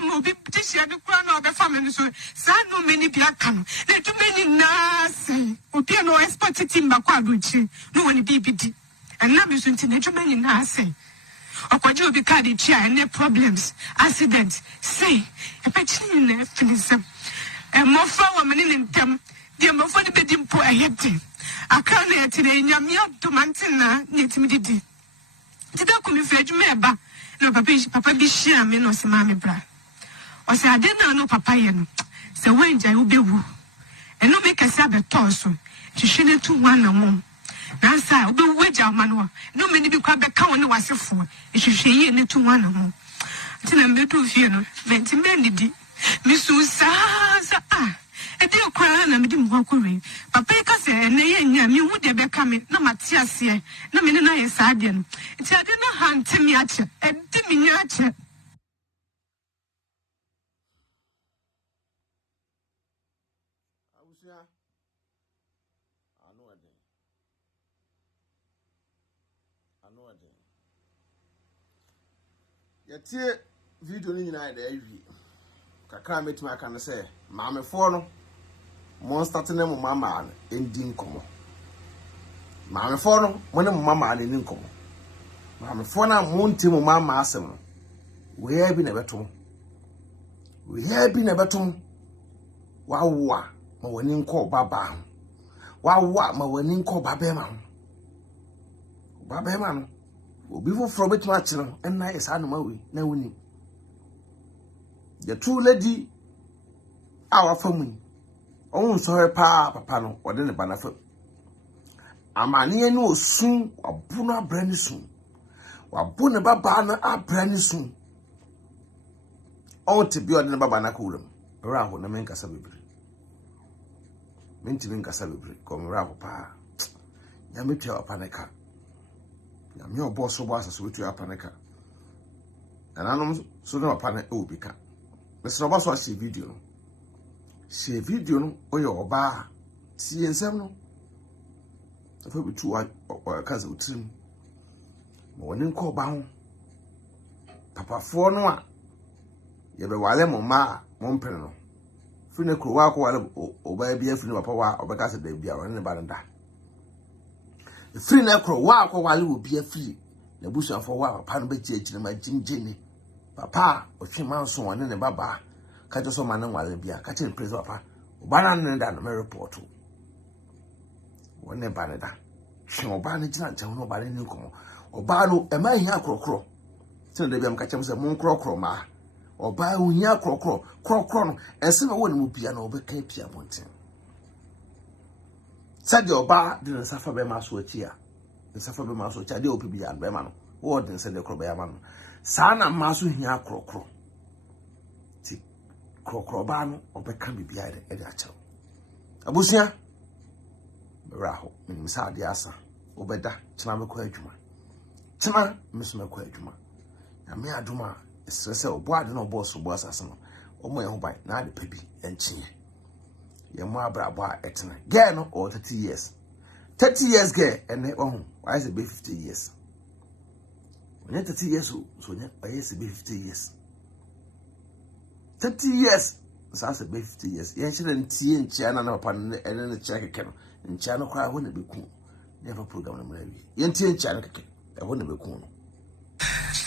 mo bi tishia de kura na obe fa me so sa no me ni bia ka no na tu me ni na se obi no expert team ba kwa adochi no woni bibidi and na me so nti na tu me ni na se okwaje obi ka de chia any problems accident say e pe chini na finisem e mo fa wo me ni ntem de mo fa de bedi mpo ayete aka na etire nyamia domantina nyetimi didi tida kumi fejuma eba na papa bi hia me no se ma me bra o se ade na no papa ye no se wenja wo bewu eno me kase abeto so hwehwe tu hu na mom na sa wo bewu agya ma no no me ni bi kwa beka woni wasefo hwehwe ye ne tu hu na mom tina me tu fie no menti me ndidi mi su sa ede okwa na me di mu akore papa ka se ene ye nya mi hu de beka me na mate ase na me ne na ye sa ade no ti ade na hante mi ache ede mi nya ache awusia anu ade Yɛtie video ni nyina da awie. Kakra metumi aka no sɛ maamefo no monster tene mo mama no ending komo. Maamefo no mo ne mo mama no ending komo. Maamefo na monte mo mama asem no. We bi na beto. We bi na beto. Wawa ma wani nko baba. Wawa ma wani nko babema. Babema no. Obi foforo betuma achi no enna isa no mawi na wuni. The two lady our family. On sorry pa papa no ode ne banafa. Amane no osun abuno abrani sun. Wabu ne baba na abrani sun. On te bi ode ne baba na kuram. Ra ho na menkasa bebre. Menti menkasa bebre ko mra ho pa. Ya metua opaneka. Ya me obo so bo asaso wetua opaneka. Ananom so na opane obika. Mr. Obaso see video no. See video no oye oba tie nsem no. Afa bitu wa kaza utrim. Mo woni nko ba ho. Papafo no a ye be wale mo ma mo mpene no. Fine kro wa ko wale oba bia fine papa wa obeka se da bia woni ne ba nda. Fine kro wa ko wale obi afiri na busuafo wa papa no be chiachire ma jimjeni. Papa otwe manso woni ne baba ka je so ma ne wale bia ka che president papa obana ne da no report woni ba ne da hwe oba ne gina nche no oba ne nkomo oba no e ma hia krokro tin da bia mka chem se mon krokro ma oba ohia krokro no ense ma woni mu bia na obeka pia monten sade oba de nsafa be ma so achi a nsafa be ma so achi de opi bia be ma no wo de nse de kro be ya ma no sana maso hia krokro ti krokro ba no obeka bibia de achew abusia raho minimisa ade asa obeda tena mekọ adwuma tena meso mekọ adwuma ya me aduma esese obo ade no boss bo asase no omo ye ho ban na ade pabi enchie ye mo abrabo a etena girl no or 30 years girl ene ohun why say be 50 years. When 30 years old, so I used to be 50 years. 30 years, so I said 50 years. You shouldn't see in China upon and then the check account. In China, I wouldn't be cool. Never program them. You ain't in China, I wouldn't be cool.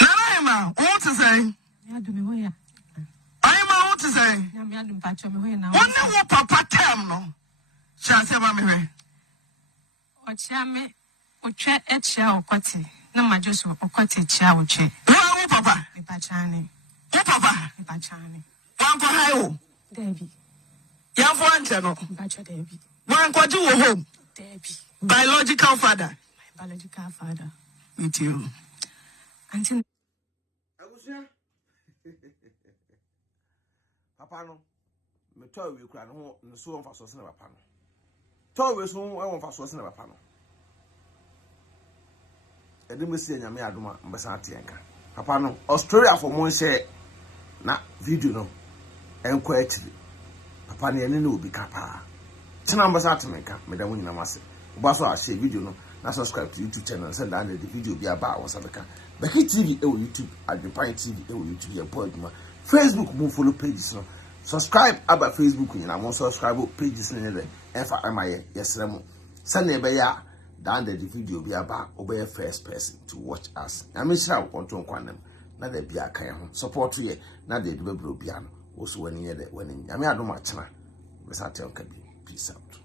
Nana, what to say? I'm out to say. What papa tell no? Shall say, Mammy? What shall me? What chat at shall quati? No, my just okwate chia uche. Wo papa. Me pachani. Wo papa. Me pachani. Wanko hayo. Debbie. Yanfo ante no. Pacha Debbie. Wanko ju wo home. Debbie. Biological father. My biological father. Me too. Auntie. Agusia. Papa no. Me to we kura no so on fa so se na papa no. To we so on fa so se na papa no. Edemesi anyame adoma mbesa atenka papa no Australia for mon share na video no enko atiri papa ne ene na obi kapa tena mbesa atenka medamu nyina mase oba so a share video no na subscribe to YouTube channel send down the video bi aba wasabeka BeckyTv e wo YouTube AdwenepaheneTv e wo YouTube ye boy aduma Facebook mo follow pages no subscribe aba Facebook nyina mo subscribe pages ne le efa amaye yesremo send e be ya down the video be about obey first person to watch us. I mean, shall want to quantum, not the Bia Kayan support you, not the Biano, also when you when I mean, I don't much. Let's tell Kabi, peace out.